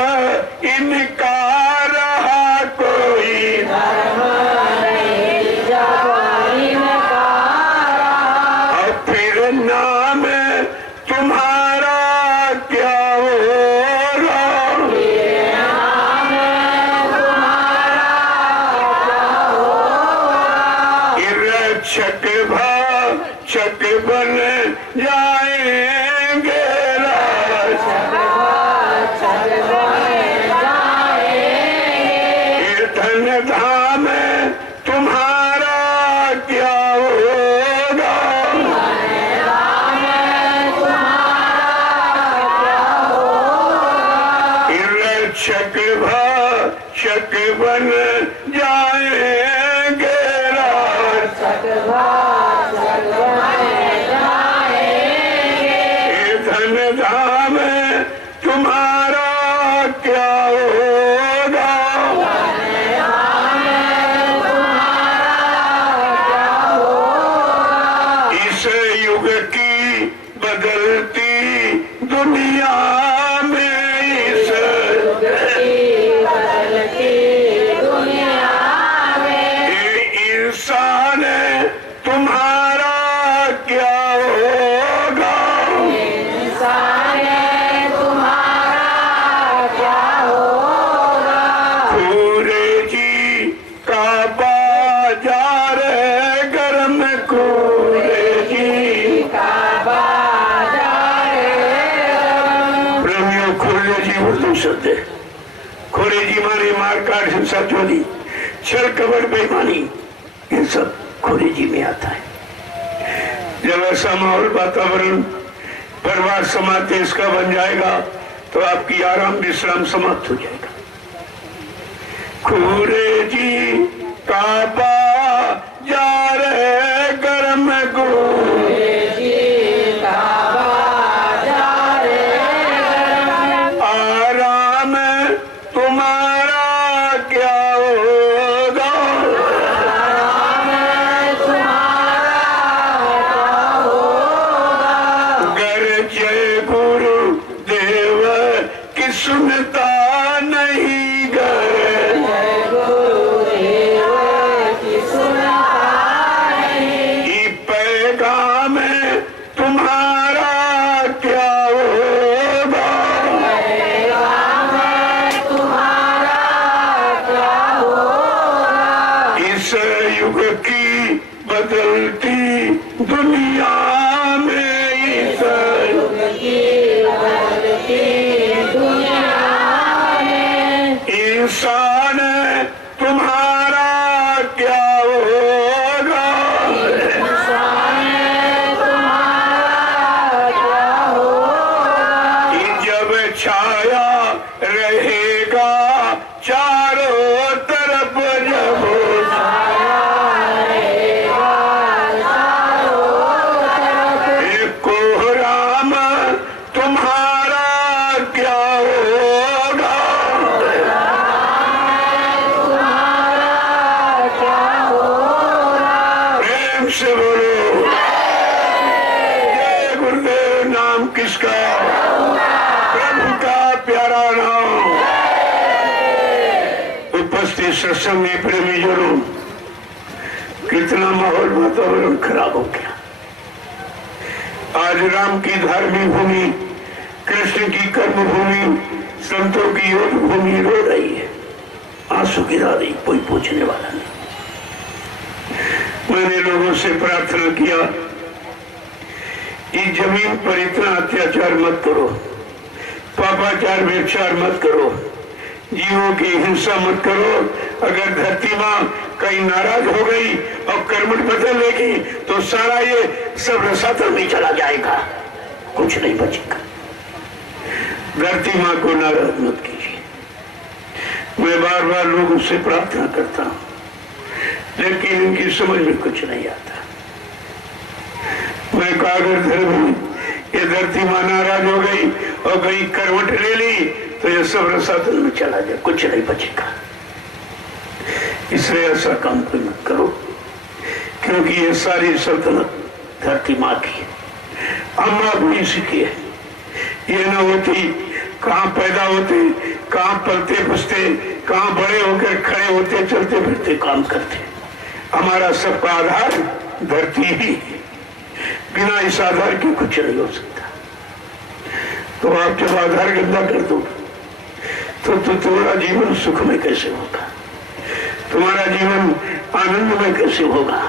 इनका रहा, कोई धर्म नहीं जब इनका रहा, और फिर नाम तुम्हारा रक्षक भक्षक बन जाएंगे, धन धाम तुम्हारा क्या होगा, इस युग की बदलती दुनिया में, इस इंसान तुम्हारा क्या होगा, खूरे जी का बाजार है गर्म, खूरे जी प्रेमियों, खूरे जी उर्दू शब्द है। खोरे जी माने मारकाट, हिंसा, चोरी, छल कपट, बेईमानी, ये सब खोरे जी में आता है। जब ऐसा माहौल, वातावरण, परिवार, समाज देश का बन जाएगा तो आपकी आराम विश्राम समाप्त हो जाएगा। खूरे जी का बाजार है गर्म, आराम तुम्हारा क्या होगा, गर जय गुरु देव की सुनता नहीं, गर ये पैगाम तुम्हारा क्या होगा, इस युग की बदलती दुनिया में, इस इंसान तुम्हारा क्या होगा, कि जब छाया रहेगा चारों तरफ, जब कोहराम तुम्हारा क्या होगा, प्रेम से बोलो जय गुरुदेव। नाम किसका? प्रभु का प्यारा नाम। उपस्थित सत्संग में प्रेमी जनों, कितना माहौल, वातावरण खराब हो गया। आज राम की धार्मिक भूमि, कृष्ण की कर्म भूमि, संतों की योग भूमि रो रही है, आंसू गिरा रही, कोई पूछने वाला नहीं। मैंने लोगों से प्रार्थना किया, इस जमीन पर इतना अत्याचार मत करो, पापाचार व्यभिचार मत करो, जीवों की हिंसा मत करो। अगर धरती माँ कहीं नाराज हो गई और कर्मठ बदल लेगी तो सारा ये सब रसातल में चला जाएगा, कुछ नहीं बचेगा। धरती माँ को नाराज मत कीजिए। मैं बार बार लोगों से प्रार्थना करता हूँ, लेकिन इनकी समझ में कुछ नहीं आता। मैं कागज धर्म, ये धरती माँ नाराज हो गई और कहीं करवट ले ली तो ये सब रसातल में चला जाए, कुछ नहीं बचेगा। इसलिए ऐसा काम कोई मत करो, क्योंकि ये सारी सल्तनत धरती माँ की है, अम्मा भी इसी की है। ये न होती कहाँ पैदा होते, कहाँ पलते बसते, कहाँ बड़े होकर खड़े होते, चलते फिरते काम करते। हमारा सबका आधार धरती ही, बिना इस आधार के कुछ नहीं हो सकता। तो आप जब आधार गंदा कर दो तो तुम्हारा जीवन सुख में कैसे होगा, तुम्हारा जीवन आनंद में कैसे होगा?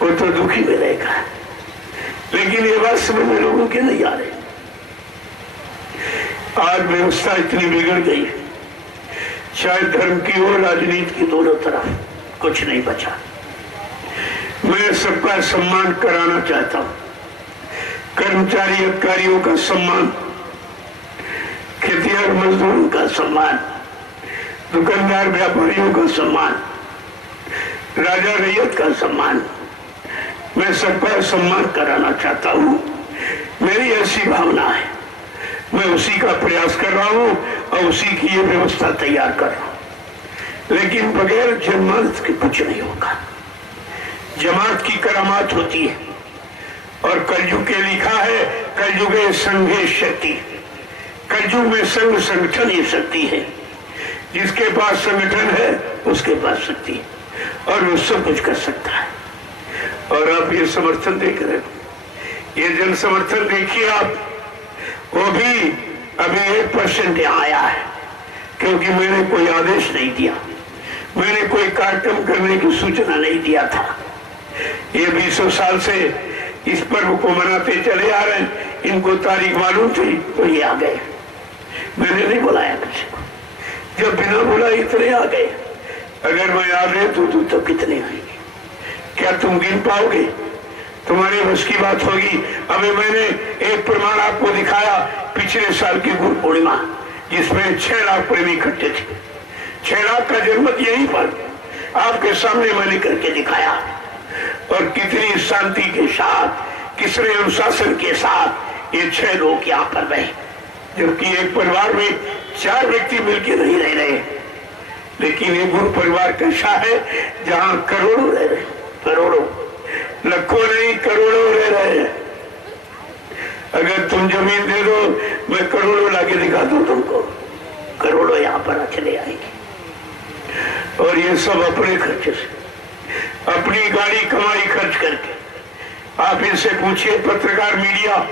वो तो दुखी में रहेगा। लेकिन ये बात समझ में लोगों के नहीं आ रही। आज व्यवस्था इतनी बिगड़ गई, चाहे धर्म की हो, राजनीति की, दोनों तरफ कुछ नहीं बचा। मैं सबका सम्मान कराना चाहता हूं, कर्मचारी अधिकारियों का सम्मान, खेती बंजर मजदूरों का सम्मान, दुकानदार व्यापारियों का सम्मान, राजा रैयत का सम्मान, मैं सबका सम्मान कराना चाहता हूँ। मेरी ऐसी भावना है, मैं उसी का प्रयास कर रहा हूँ और उसी की ये व्यवस्था तैयार कर रहा हूँ। लेकिन बगैर जमात के कुछ नहीं होगा। जमात की करामात होती है और कलयुग के लिखा है, कलयुगे संघे शक्ति, कलयुग में संघ संगठन ही शक्ति है। जिसके पास संगठन है उसके पास शक्ति है और वो सब कुछ कर सकता है। और आप ये समर्थन देख रहे हो, ये जन समर्थन देखिए आप, वो भी अभी 1% आया है, क्योंकि मैंने कोई आदेश नहीं दिया, मैंने कोई कार्यक्रम करने की सूचना नहीं दिया था। ये 20 साल से इस पर्व को मनाते चले आ रहे हैं, इनको तारीख मालूम थी तो ये आ गए। मैंने नहीं बुलाया किसी को, जब बिना बुलाए इतने आ गए। अगर मैं आ गए तो कितने आएंगे, क्या तुम गिन पाओगे? तुम्हारे बस की बात होगी। अभी मैंने एक प्रमाण आपको दिखाया, पिछले साल की गुरु पूर्णिमा, जिसमें 6 लाख प्रेमी इकट्ठे थे। 6 लाख का जनमत यहीं पर आपके सामने मैंने करके दिखाया। और कितनी शांति के साथ, किसने अनुशासन के साथ ये 6 लोग यहाँ पर रहे, जबकि एक परिवार में 4 व्यक्ति मिलकर नहीं रह रहे। लेकिन ये गुरु परिवार कैसा है, जहाँ करोड़ों रह रहे, करोड़ों, लाखों नहीं करोड़ों रह रहे हैं। अगर तुम जमीन दे दो, मैं करोड़ों लाके दिखा दूं तुमको, करोड़ों यहाँ पर चले आएंगे। और ये सब अपने खर्चे से, अपनी गाड़ी कमाई खर्च करके। आप इनसे पूछिए, पत्रकार मीडिया,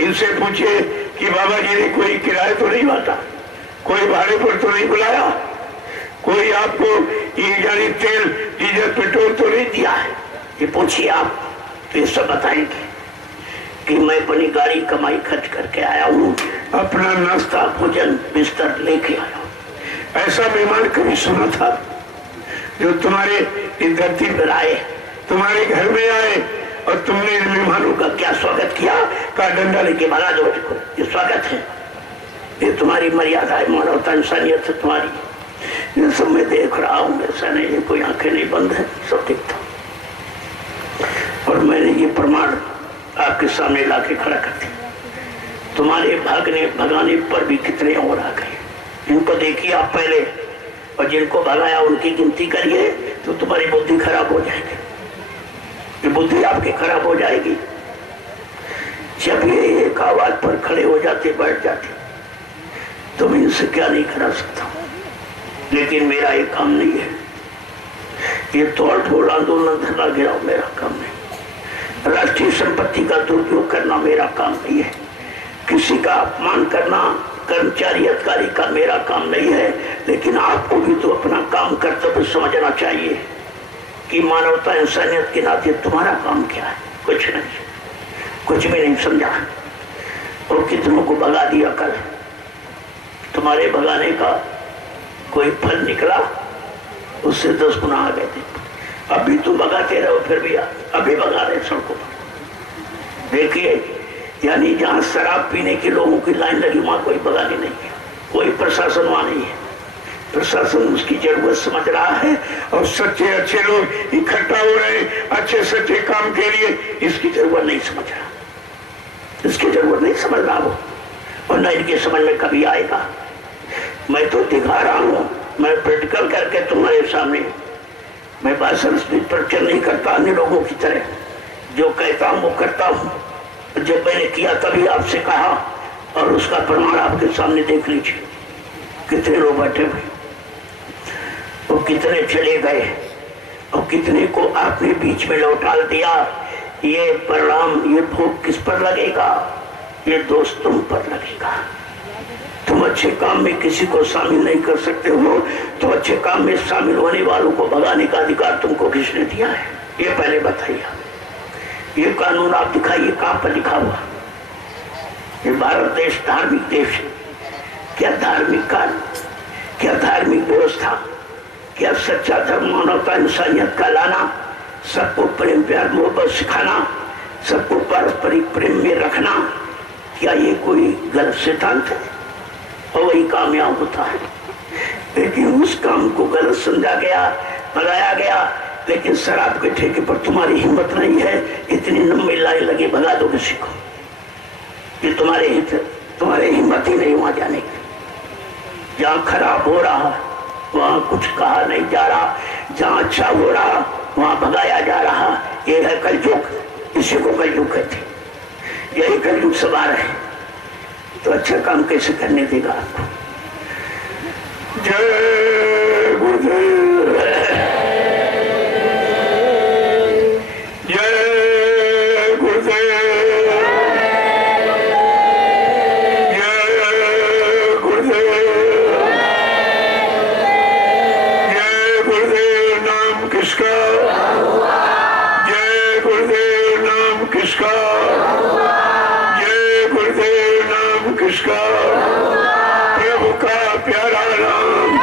इनसे पूछिए कि बाबा जी ने कोई किराया तो नहीं बांटा, कोई भाड़े पर तो नहीं बुलाया, कोई आपको ये यानी तेल डीजल पेट्रोल तो नहीं दिया है। ये पूछिए आप, तो ये सब बताएंगे कि मैं अपनी गाड़ी कमाई खर्च करके आया हूँ, अपना नाश्ता भोजन बिस्तर लेके आया हूँ। ऐसा मेहमान कभी सुना था जो तुम्हारे इस धरती पर आए, तुम्हारे घर में आए और तुमने इन मेहमानों का क्या स्वागत किया? का डंडा लेके भगा दो उसको, ये स्वागत है, ये तुम्हारी मर्यादा है, मानवता इंसानियत है तुम्हारी। ये सब मैं देख रहा हूँ, ऐसा नहीं है, कोई आंखें नहीं बंद है, सब दिखता। और मैंने ये प्रमाण आपके सामने लाके खड़ा कर दिया। तुम्हारे भागने भगाने पर भी कितने और आ गए, इनको देखिए आप पहले, और जिनको भगाया उनकी गिनती करिए, तो तुम्हारी बुद्धि खराब हो जाएगी, ये बुद्धि आपकी खराब हो जाएगी। जब ये एक आवाज पर खड़े हो जाते, बैठ जाते, तो मैं इनसे क्या नहीं करा सकता। लेकिन मेरा ये काम नहीं है, ये तोड़ फोड़ आंदोलन धरना गिराओ मेरा काम नहीं, राष्ट्रीय संपत्ति का दुरुपयोग करना मेरा काम नहीं है, किसी का अपमान करना कर्मचारी अधिकारी का मेरा काम नहीं है। लेकिन आपको भी तो अपना काम कर्तव्य समझना चाहिए कि मानवता इंसानियत के नाते तुम्हारा काम क्या है। कुछ नहीं, कुछ भी नहीं समझा, और कितनों को भगा दिया। कल तुम्हारे भगाने का कोई फल निकला, उससे 10 गुना आ गए थे। अभी तुम भगाते रहो, फिर भी अभी भगा रहे सड़कों पर। देखिए, यानी जहाँ शराब पीने के लोगों की लाइन लगी वहाँ कोई भगाने नहीं है, कोई प्रशासन वहाँ नहीं है। प्रशासन उसकी जरूरत समझ रहा है और सच्चे अच्छे लोग इकट्ठा हो रहे अच्छे सच्चे काम के लिए, इसकी जरूरत नहीं समझ रहा, इसकी जरूरत नहीं समझ रहा वो, और न इनके समझ में कभी आएगा। मैं तो दिखा रहा हूँ, मैं प्रैक्टिकल करके तुम्हारे सामने, मैं भाषण स्पीच प्रचार नहीं करता अन्य लोगों की तरह, जो कहता हूँ वो करता हूँ। जब मैंने किया तभी आपसे कहा, और उसका प्रमाण आपके सामने देख लीजिए। कितने लोग बैठे हुए, और कितने चले गए, और कितने को आपने बीच में लौटा दिया। ये परिणाम, ये भोग किस पर लगेगा? ये दोस्त तुम पर लगेगा। तुम अच्छे काम में किसी को शामिल नहीं कर सकते हो, तो अच्छे काम में शामिल होने वालों को भगाने का अधिकार तुमको किसने दिया है? ये पहले बताइए। ये कानून आप दिखाइए, कहां पर लिखा हुआ? ये भारत देश धार्मिक देश है। क्या धार्मिक कानून, क्या धार्मिक व्यवस्था, क्या सच्चा धर्म मानवता इंसानियत का लाना, सबको प्रेम प्यार मोहब्बत सिखाना, सबको पारस्परिक प्रेम में रखना, क्या ये कोई गलत सिद्धांत है? और वही कामयाब होता है। लेकिन उस काम को गलत समझा गया, बनाया गया। लेकिन शराब के ठेके पर तुम्हारी हिम्मत नहीं है, इतनी लंबी लाइन लगी, भगा दो किसी को। ये तुम्हारे हिम्मत ही नहीं वहां जाने की। जहाँ खराब हो रहा वहां कुछ कहा नहीं जा रहा, जहाँ अच्छा हो रहा वहां भगाया जा रहा। ये है कलयुग, इसी को कलयुग कहते। यही कलयुग सवार है, तो अच्छा काम कैसे करने देगा आपको। जय गुरुदेव, जय गुरुदेव, जय गुरुदेव, जय गुरुदेव। नाम किसका? जय गुरुदेव। नाम किसका? जय गुरुदेव। नाम किसका? प्रभु का प्यारा नाम।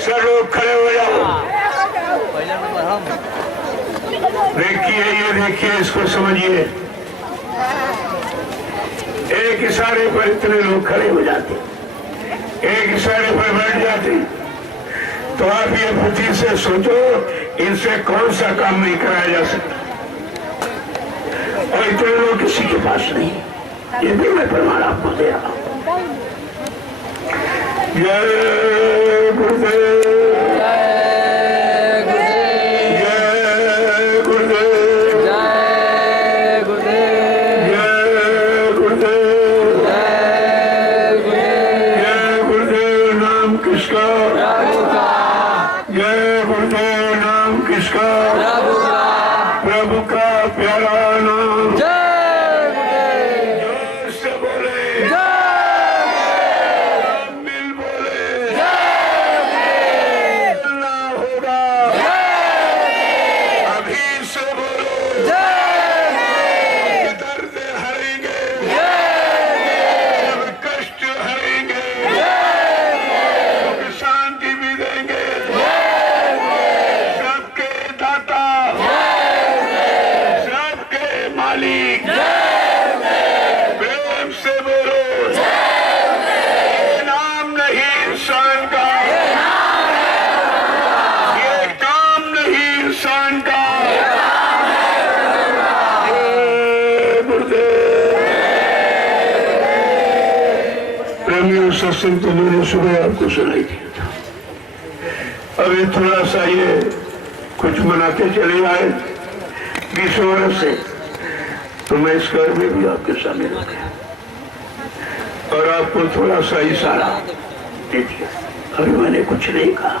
सर्व खड़े हो जाओ। देखिए, ये देखिए, इसको समझिए। एक इशारे पर इतने लोग खड़े हो जाते, एक इशारे पर बैठ जाते। तो आप ये बुद्धि से सोचो, इनसे कौन सा काम नहीं कराया जा सकता। और इतने लोग किसी के पास नहीं, ये भी मैं प्रमाण आपको दे रहा हूं। जय गुरुदेव, जय गुरुदेव, जय गुरुदेव, जय गुरुदेव। नाम किसका? जय गुरुदेव। नाम किसका? प्रभु का प्यारा नाम। जोर से बोले, मिल बोले, ना होगा। अभी से बोलो, दर्द हरेंगे, सब कष्ट हरेंगे, सुख शांति भी देंगे। सबके दाता, सबके मालिक। प्रेम से बोलो, ये नाम नहीं इंसान का, ये काम नहीं इंसान का। जय गुरुदेव। प्रेमियों, सत्संग तो मैंने सुबह आपको सुनाई दिया था। अभी थोड़ा सा ये कुछ मनाते चले आए 20 वर्ष से, तो मैं इस घर में भी आपके सामने रखा और आपको थोड़ा सा इशारा दे दिया। अभी मैंने कुछ नहीं कहा,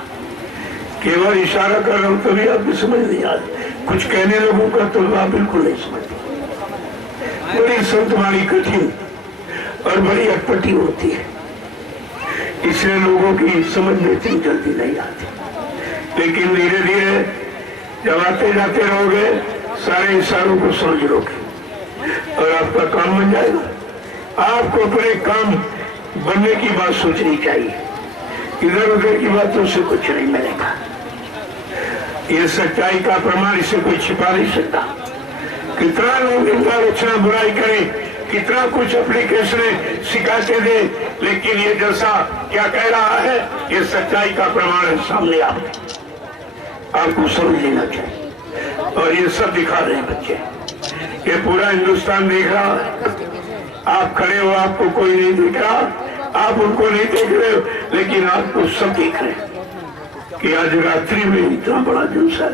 केवल इशारा कर रहा हूं, तभी आपकी समझ नहीं आ रही। कुछ कहने लगूंगा तो आप बिल्कुल नहीं समझते। बड़ी संतवाणी कठिन और बड़ी अटपटी होती है, इसलिए लोगों की समझ में इतनी जल्दी नहीं आती। लेकिन धीरे धीरे जब आते जाते रहोगे, सारे इशारों को समझ लोगे और आपका काम बन जाएगा। आपको अपने काम बनने की बात सोचनी चाहिए, इधर उधर की बातों से कुछ नहीं मिलेगा। ये सच्चाई का प्रमाण, इसे कोई छिपा नहीं सकता। कितना लोग निंदा रचना बुराई करें, कितना कुछ अपने कैसरे सिखाते दे, लेकिन ये जैसा क्या कह रहा है, ये सच्चाई का प्रमाण है सामने। आपको समझ लेना चाहिए। और ये सब दिखा रहे हैं बच्चे, ये पूरा हिंदुस्तान देख रहा है। आप खड़े हो, आपको कोई नहीं दिख रहा, आप उनको नहीं देख रहे हो, लेकिन आपको सब देख रहे हैं कि आज रात्रि में इतना बड़ा जुलसा,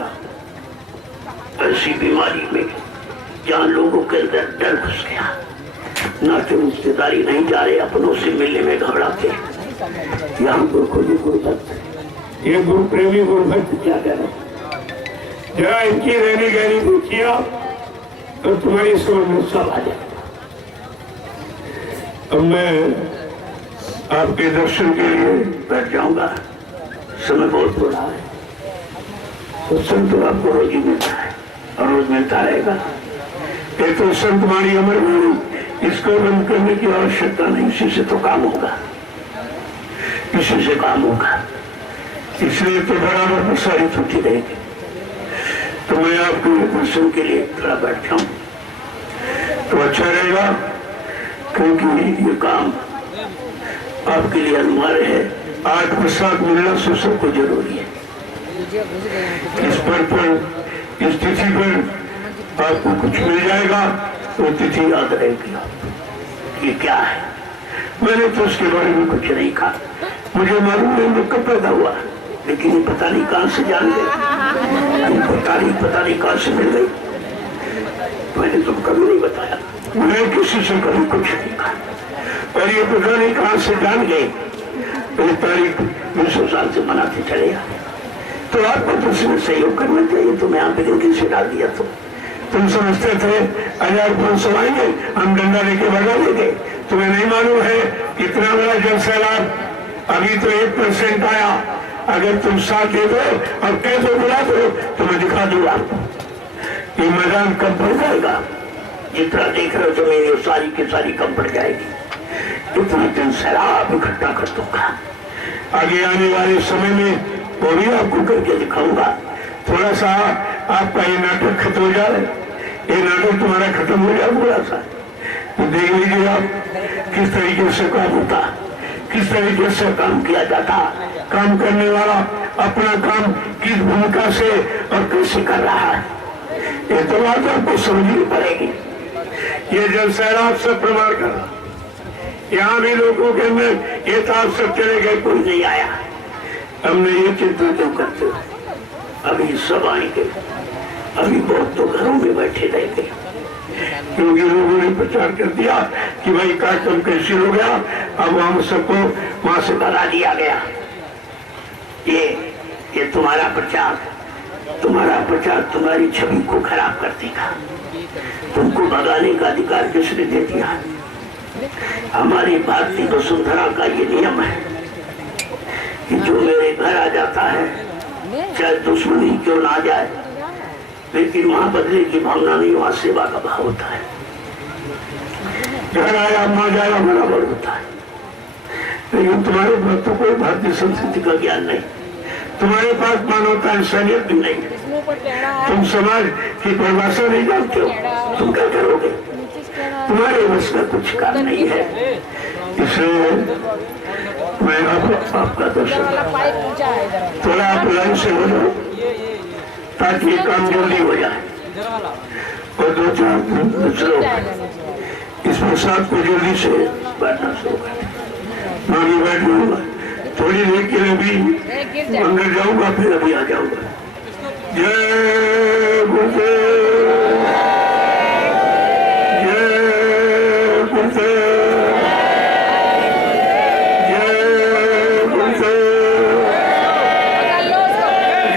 ऐसी बीमारी में जहाँ लोगों के अंदर डर घुस गया, नाते रिश्तेदारी नहीं जा रहे, अपनों से मिलने में घबराते। यहाँ गुरुभक्त, ये गुरु प्रेमी गुरुभक्त क्या कह रहे, जरा इनकी रहनी गहरी देखिए तो तुम्हारी समझ में सब आ जाएगा। अब मैं आपके दर्शन के लिए बैठ जाऊंगा, समय बहुत बुरा है। सत्संग तो आपको रोज ही मिलता है और रोज मिलता रहेगा। ये तो संत वाणी अमर वाणी, इसको बंद करने की आवश्यकता नहीं, इसी से तो काम होगा, इसी से काम होगा। इसलिए तो बराबर प्रसारित होती रहेगी। तो मैं आपके दर्शन के लिए थोड़ा बैठ जाऊं तो अच्छा रहेगा, क्योंकि ये काम आपके लिए अनिवार्य है। आज प्रसाद मिलना से सबको जरूरी है। इस तिथि पर आपको कुछ मिल जाएगा, वो तिथि याद रहेगी। ये क्या है? मैंने तो उसके बारे में कुछ नहीं कहा। मुझे मालूम है मैं कब पैदा हुआ, लेकिन ये पता नहीं कहां से जान गए, पता नहीं कहां से मिल गई। मैंने तुम कभी नहीं बताया, मैं किसी से कभी कुछ नहीं कहा, और ये पता नहीं कहां से जान गए। ये तारीख 200 साल से मनाते चले आए, तो आपको तो उसमें सहयोग करना चाहिए। तुम्हें यहाँ पे कैसे डाल दिया? तुम समझते थे 1500 आएंगे, हम डंडा लेके भगा लेंगे। तुम्हें नहीं मालूम है इतना बड़ा जल सैलाब, अभी तो 1% आया। अगर तुम साथ दे दो और कैसे बुला दो तो मैं दिखा दूंगा ये मैदान कम पड़ जाएगा। जितना देख रहे हो तो मेरी सारी की सारी कम पड़ जाएगी। इतना जल सैलाब इकट्ठा कर दूंगा। आगे आने वाले समय में वो भी आपको करके दिखाऊंगा। थोड़ा सा आपका ये नाटक खत्म हो जाए, ये नाटक तुम्हारा खत्म हो जाए थोड़ा सा, तो देख लीजिए आप किस तरीके से काम होता, किस तरीके से काम किया जाता। काम करने वाला अपना काम किस भूमिका से और कैसे कर रहा है, ये तो बात आपको समझनी पड़ेगी। ये जल सैलाब सब प्रमाण कर रहा। यहाँ भी लोगों के अंदर ये ताप सब चले गए, कोई नहीं आया। हमने ये चिंता क्यों करते हो? अभी सब आएंगे। अभी बहुत तो घरों में बैठे रहेंगे, क्योंकि लोगों ने प्रचार कर दिया कि भाई कार्यक्रम कैसे हो गया, अब हम सबको वहां से भगा दिया गया। ये तुम्हारा प्रचार तुम्हारी छवि को खराब कर देगा। तुमको भगाने का अधिकार किसने दे दिया? हमारी भारतीय वसुंधरा का ये नियम है कि जो मेरे घर आ जाता है, चाहे दुश्मनी क्यों ना आ जाए, लेकिन वहां बदले की भावना नहीं, वहां सेवा का भाव होता है। घर आया ना जाया बराबर होता है। लेकिन तुम्हारे पास तो कोई भारतीय संस्कृति का ज्ञान नहीं, तुम्हारे पास मानवता इंसानियत भी नहीं। तुम समाज की परिभाषा नहीं जानते हो, तुम क्या करोगे? तुम्हारे बस का कुछ काम नहीं है। इसलिए मैं आपका दर्शन, थोड़ा आप लाइन से हो जाओ ताकि ये काम जल्दी हो जाए, और 2-4 दूसरों इस प्रसाद को जल्दी से बैठना शुरू कर। मैं भी बैठ जाऊंगा थोड़ी देर के लिए, भी अंदर जाऊंगा, फिर अभी आ जाऊंगा। जय गुरुदेव, जय गुरुदेव, जय गुरुदेव,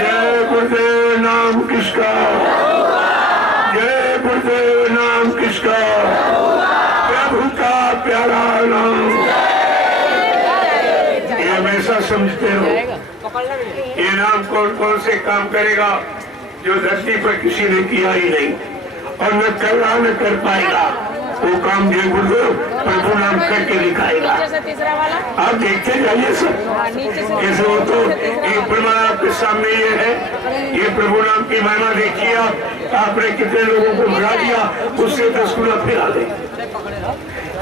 जय गुरुदेव। नाम किसका? जय गुरुदेव। नाम किसका? प्रभु का प्यारा नाम। ये हमेशा समझते हो ये नाम कौन कौन से काम करेगा जो धरती पर किसी ने किया ही नहीं, और न कर रहा न कर पाएगा। वो काम जय गुरुदेव प्रभु नाम करके दिखाएगा। आप देखते जाइए सब कैसे हो। तो एक प्रमाण आपके सामने ये है, ये प्रभु नाम की महिमा देखिए। आपने कितने लोगों को भगा दिया, उससे 10 गुना फिर आ गए।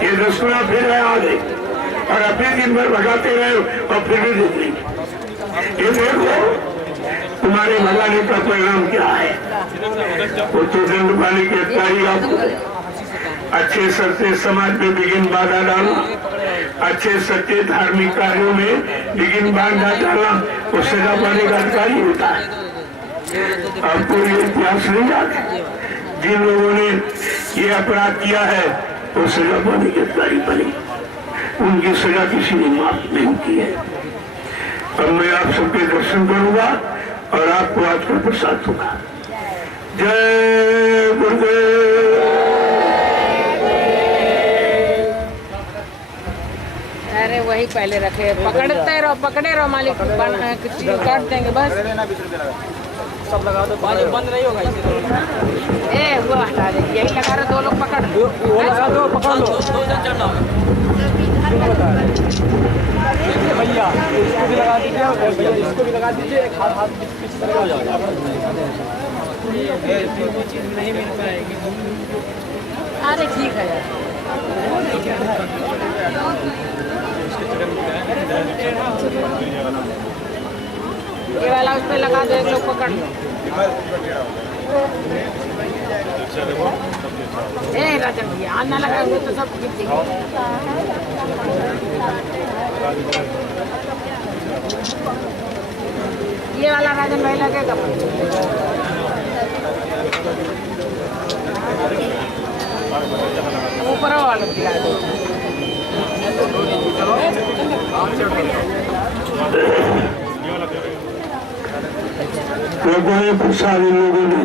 ये 10 गुना फिर आ गए, और अपने दिन भर भगाते रहे और फिर भी देख लेंगे। ये देखो तुम्हारे भगाने का परिणाम क्या है। वो तो दंड पाने के अधिकारी आपको अच्छे सच्चे समाज में विघ्न बाधा डालना, अच्छे सच्चे धार्मिक कार्यों में विघ्न बाधा डालना, वो सजा पाने का अधिकारी होता है। आपको ये इतिहास नहीं जाते? जिन लोगों ने ये अपराध किया है वो सजा पाने के अधिकारी बने, उनकी सजा किसी ने माफ नहीं की है। अब मैं आप सबके दर्शन करूंगा और आपको आज का प्रसाद होगा। जय गुरुदेव। अरे वही पहले रखे, पकड़ते रहो, पकड़े रहो, मालिक काट देंगे बस। सब लगा दो, बंद नहीं होगा। वो हटा दे, यही लगा रहे, 2 लोग पकड़, वो लगा दो, पकड़ लो। 2 जन चढ़ना भैया, इसको भी लगा दीजिए, भैया इसको भी लगा दीजिए। एक हाथ पीछे तरह हो जाएगा। वो चीज़ नहीं मिल पाएगी। अरे ठीक है यार। उस पे लगा दो, एक लोग पकड़ लो। ए राजन भैया आना लगाएंगे तो सब गिर जाएंगे। ये वाला राजन भाई लगेगा। ऊपर वाला खिला दो। लोगों ने प्रसाद, इन लोगों ने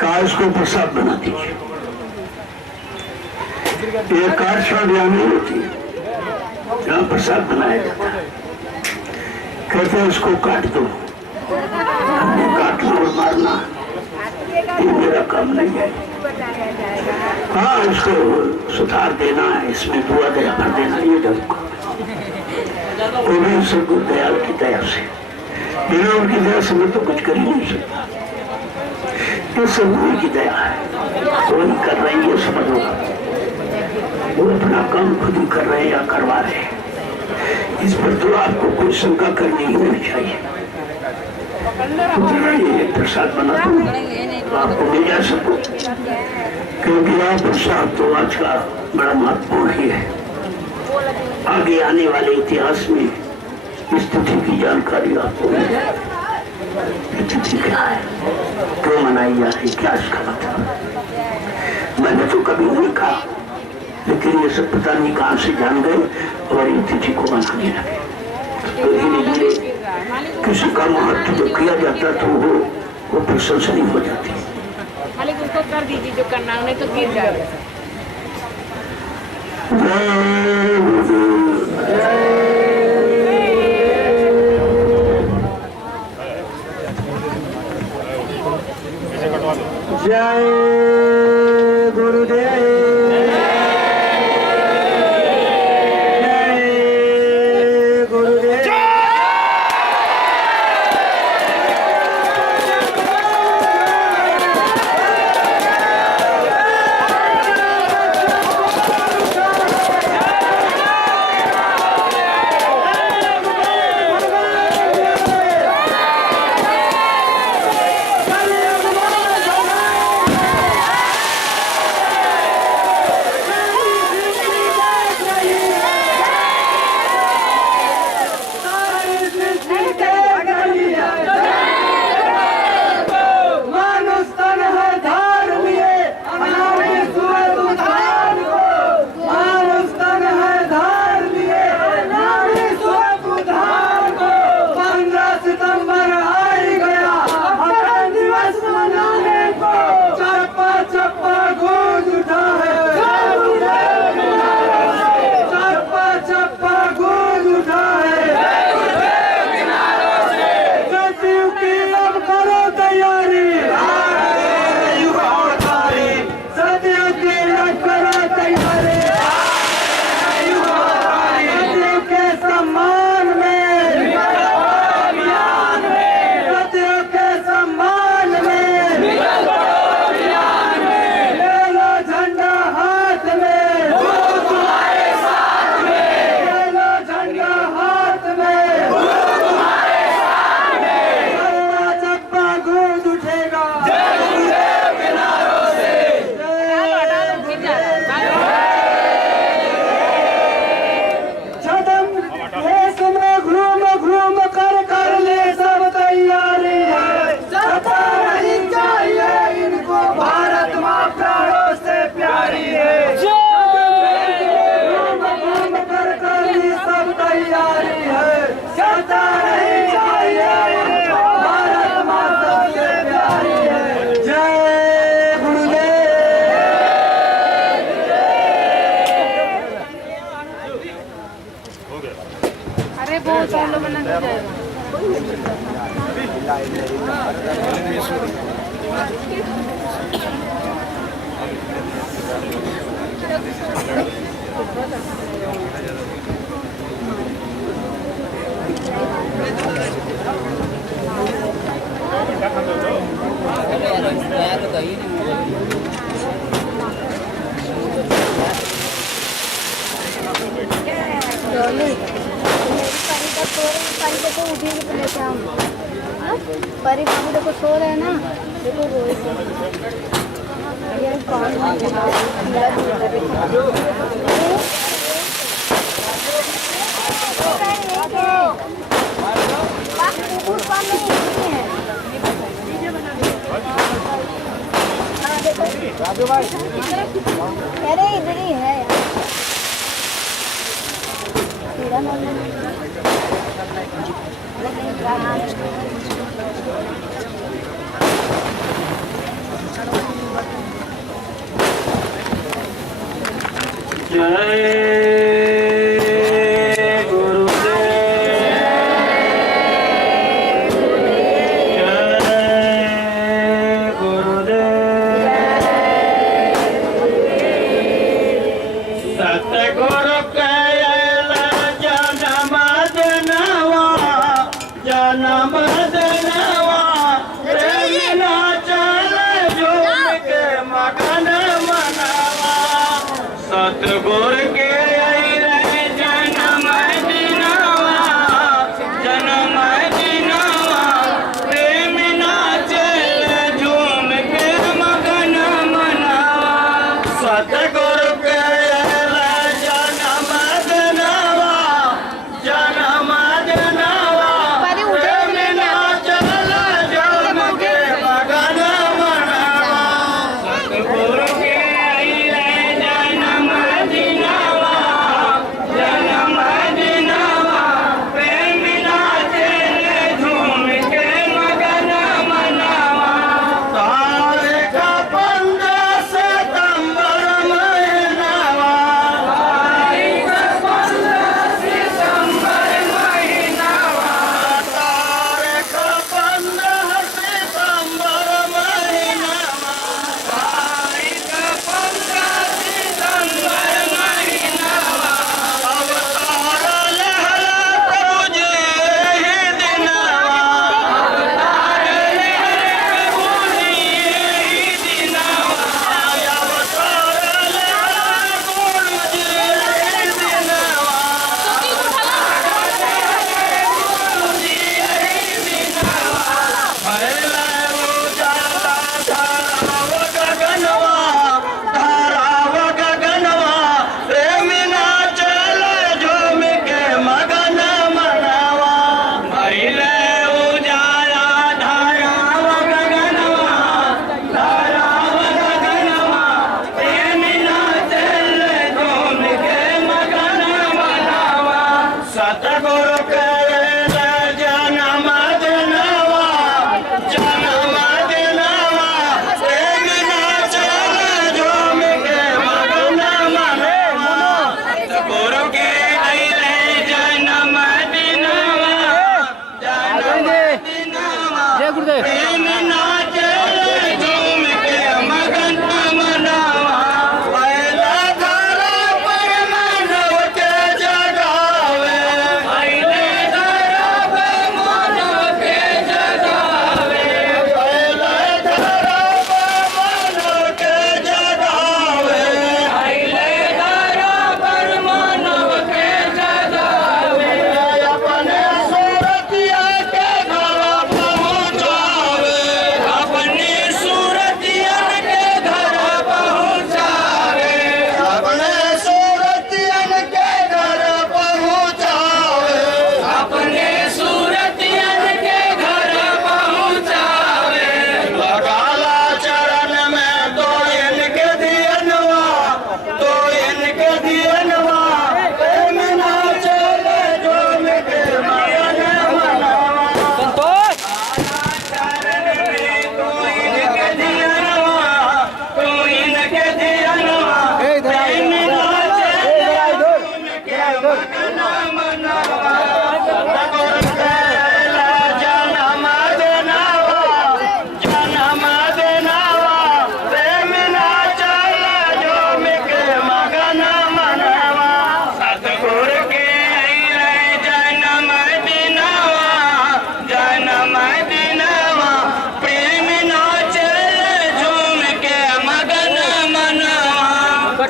काश को प्रसाद बना दीजिए। ये कार शादियां होती है जहाँ प्रसाद बनाया जाता है, कहते हैं इसको काट दो। हमने काटना और मारना ये मेरा काम नहीं है। हाँ, इसको सुधार देना, इसमें दुआ दया भर देना, ये जरूर वो भी सबको दयाल की दया से, बिना उनकी दया से मैं तो कुछ कर ही नहीं सकता। ये सब उनकी दया है, वो नहीं कर रहे हैं, ये समझो। वो अपना काम खुद ही कर रहे हैं या करवा रहे हैं, इस पर तो आपको कोई शंका करनी ही नहीं चाहिए। ये प्रसाद बना दो, आपको मिल जा सको, क्योंकि आप प्रसाद तो आज का बड़ा महत्वपूर्ण ही है। आगे आने वाले इतिहास में इस तिथि की जानकारी आपको मिल जाए। तिथि क्या है, क्यों मनाई जाती, क्या इसका मतलब। मैंने तो कभी नहीं कहा, लेकिन ये सब पता नहीं कहाँ से जान गए और इन तिथि को मनाने लगे। तो धीरे धीरे किसी का महत्व किया जाता तो वो प्रशंसनीय हो जाती। मालिक उसको कर दीजिए जो करना है, नहीं तो गिर जाएगा। जय गुरुदेव। देखो उठेंगे तो लेके आऊँ। परी बाबू देखो सो रहे हैं ना, देखो रोहित ये कौन अरे इधर ही है सतगुर के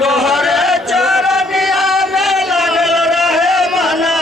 तोहरे चरनिया में लगल रहे मना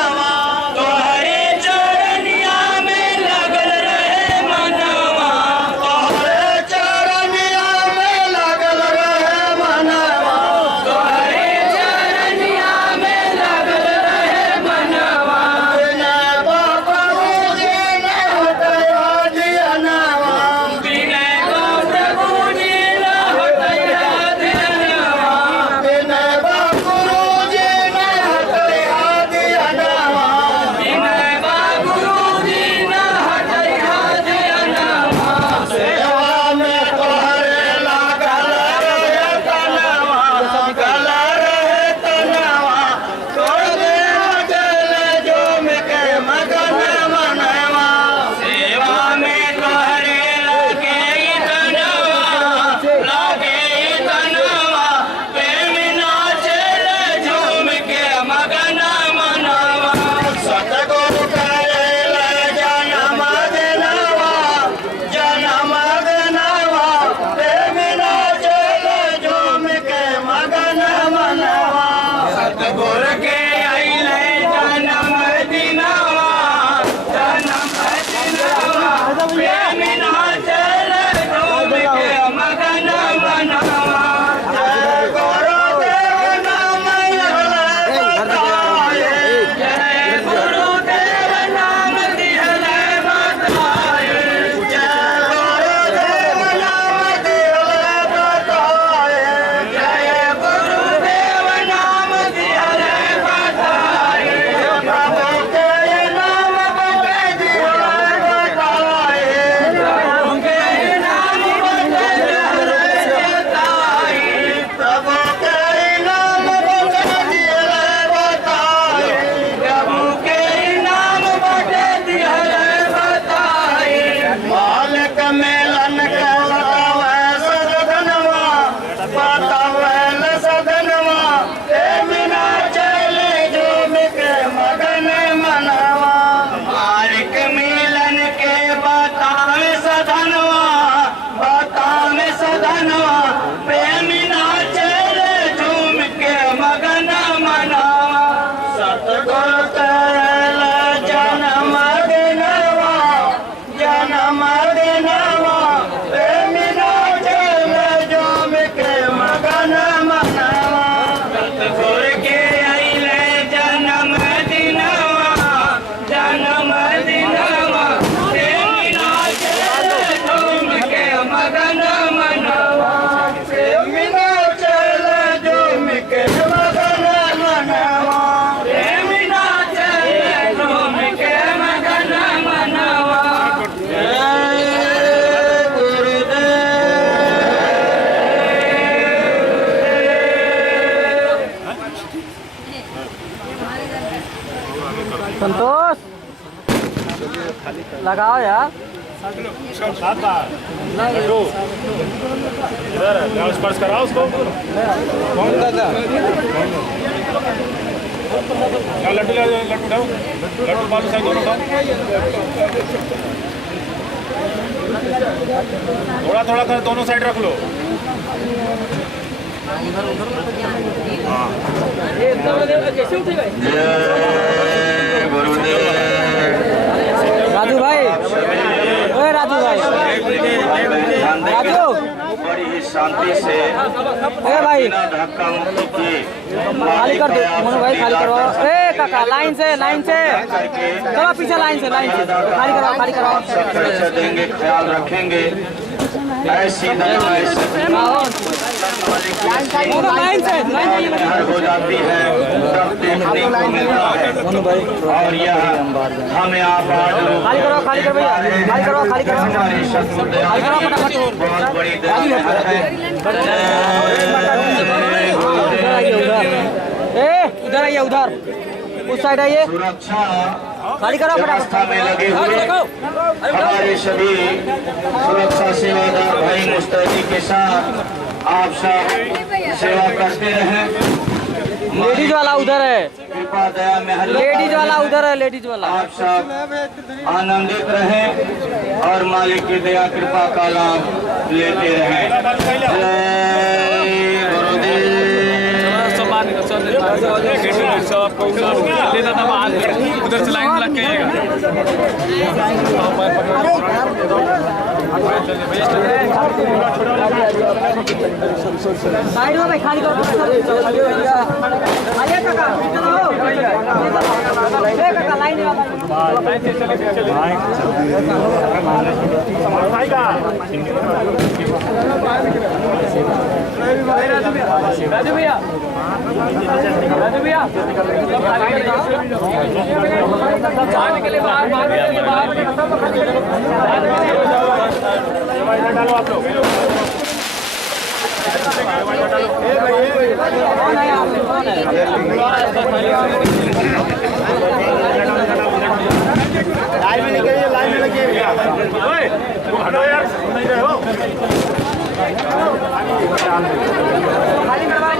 संतोष लगाओ यार। स्पर्श कराओ उसको। कौन दादा? लड्डू लड्डू उठाओ, लड्डू बालू साइड दोनों उठाओ। थोड़ा थोड़ा कर दोनों साइड रख लो। राजू भाई, ओए राजू भाई, राजू बड़ी ही शांति से ए भाई बिना धक्का मुक्की किए खाली कर दो मोनू भाई, खाली करो। ए काका लाइन से चलो पीछे लाइन से खाली कराओ। सब पैसे देंगे, ख्याल रखेंगे। ऐसी दया ऐसी लाइन से हर हो जाती है तब देखने को मिलता है। और यह हमें आप खाली करो भैया, खाली करो हमारे शत्रुदया बहुत बड़ी दया है। उधर आइए, उधर उस साइड आइए, सुरक्षा खाली करो व्यवस्था में लगे हुए हमारे सभी सुरक्षा सेवादार भाई मुस्तैदी के साथ आप सब सेवा करते रहें। लेडीज वाला उधर है, कृपा दया में लेडीज वाला उधर है, लेडीज वाला। आप सब आनंदित रहें और मालिक की दया कृपा का लाभ लेते रहें। जय गुरुदेव। उधर से लाइन लग के साइड में भाई खाली करो। आइए काका, काका लाइन में राजू भैया के लिए बाहर डालो आप लोग। लाइन में लगे, लाइन में लगे। हटो यार, नहीं रहे हो। खाली करवा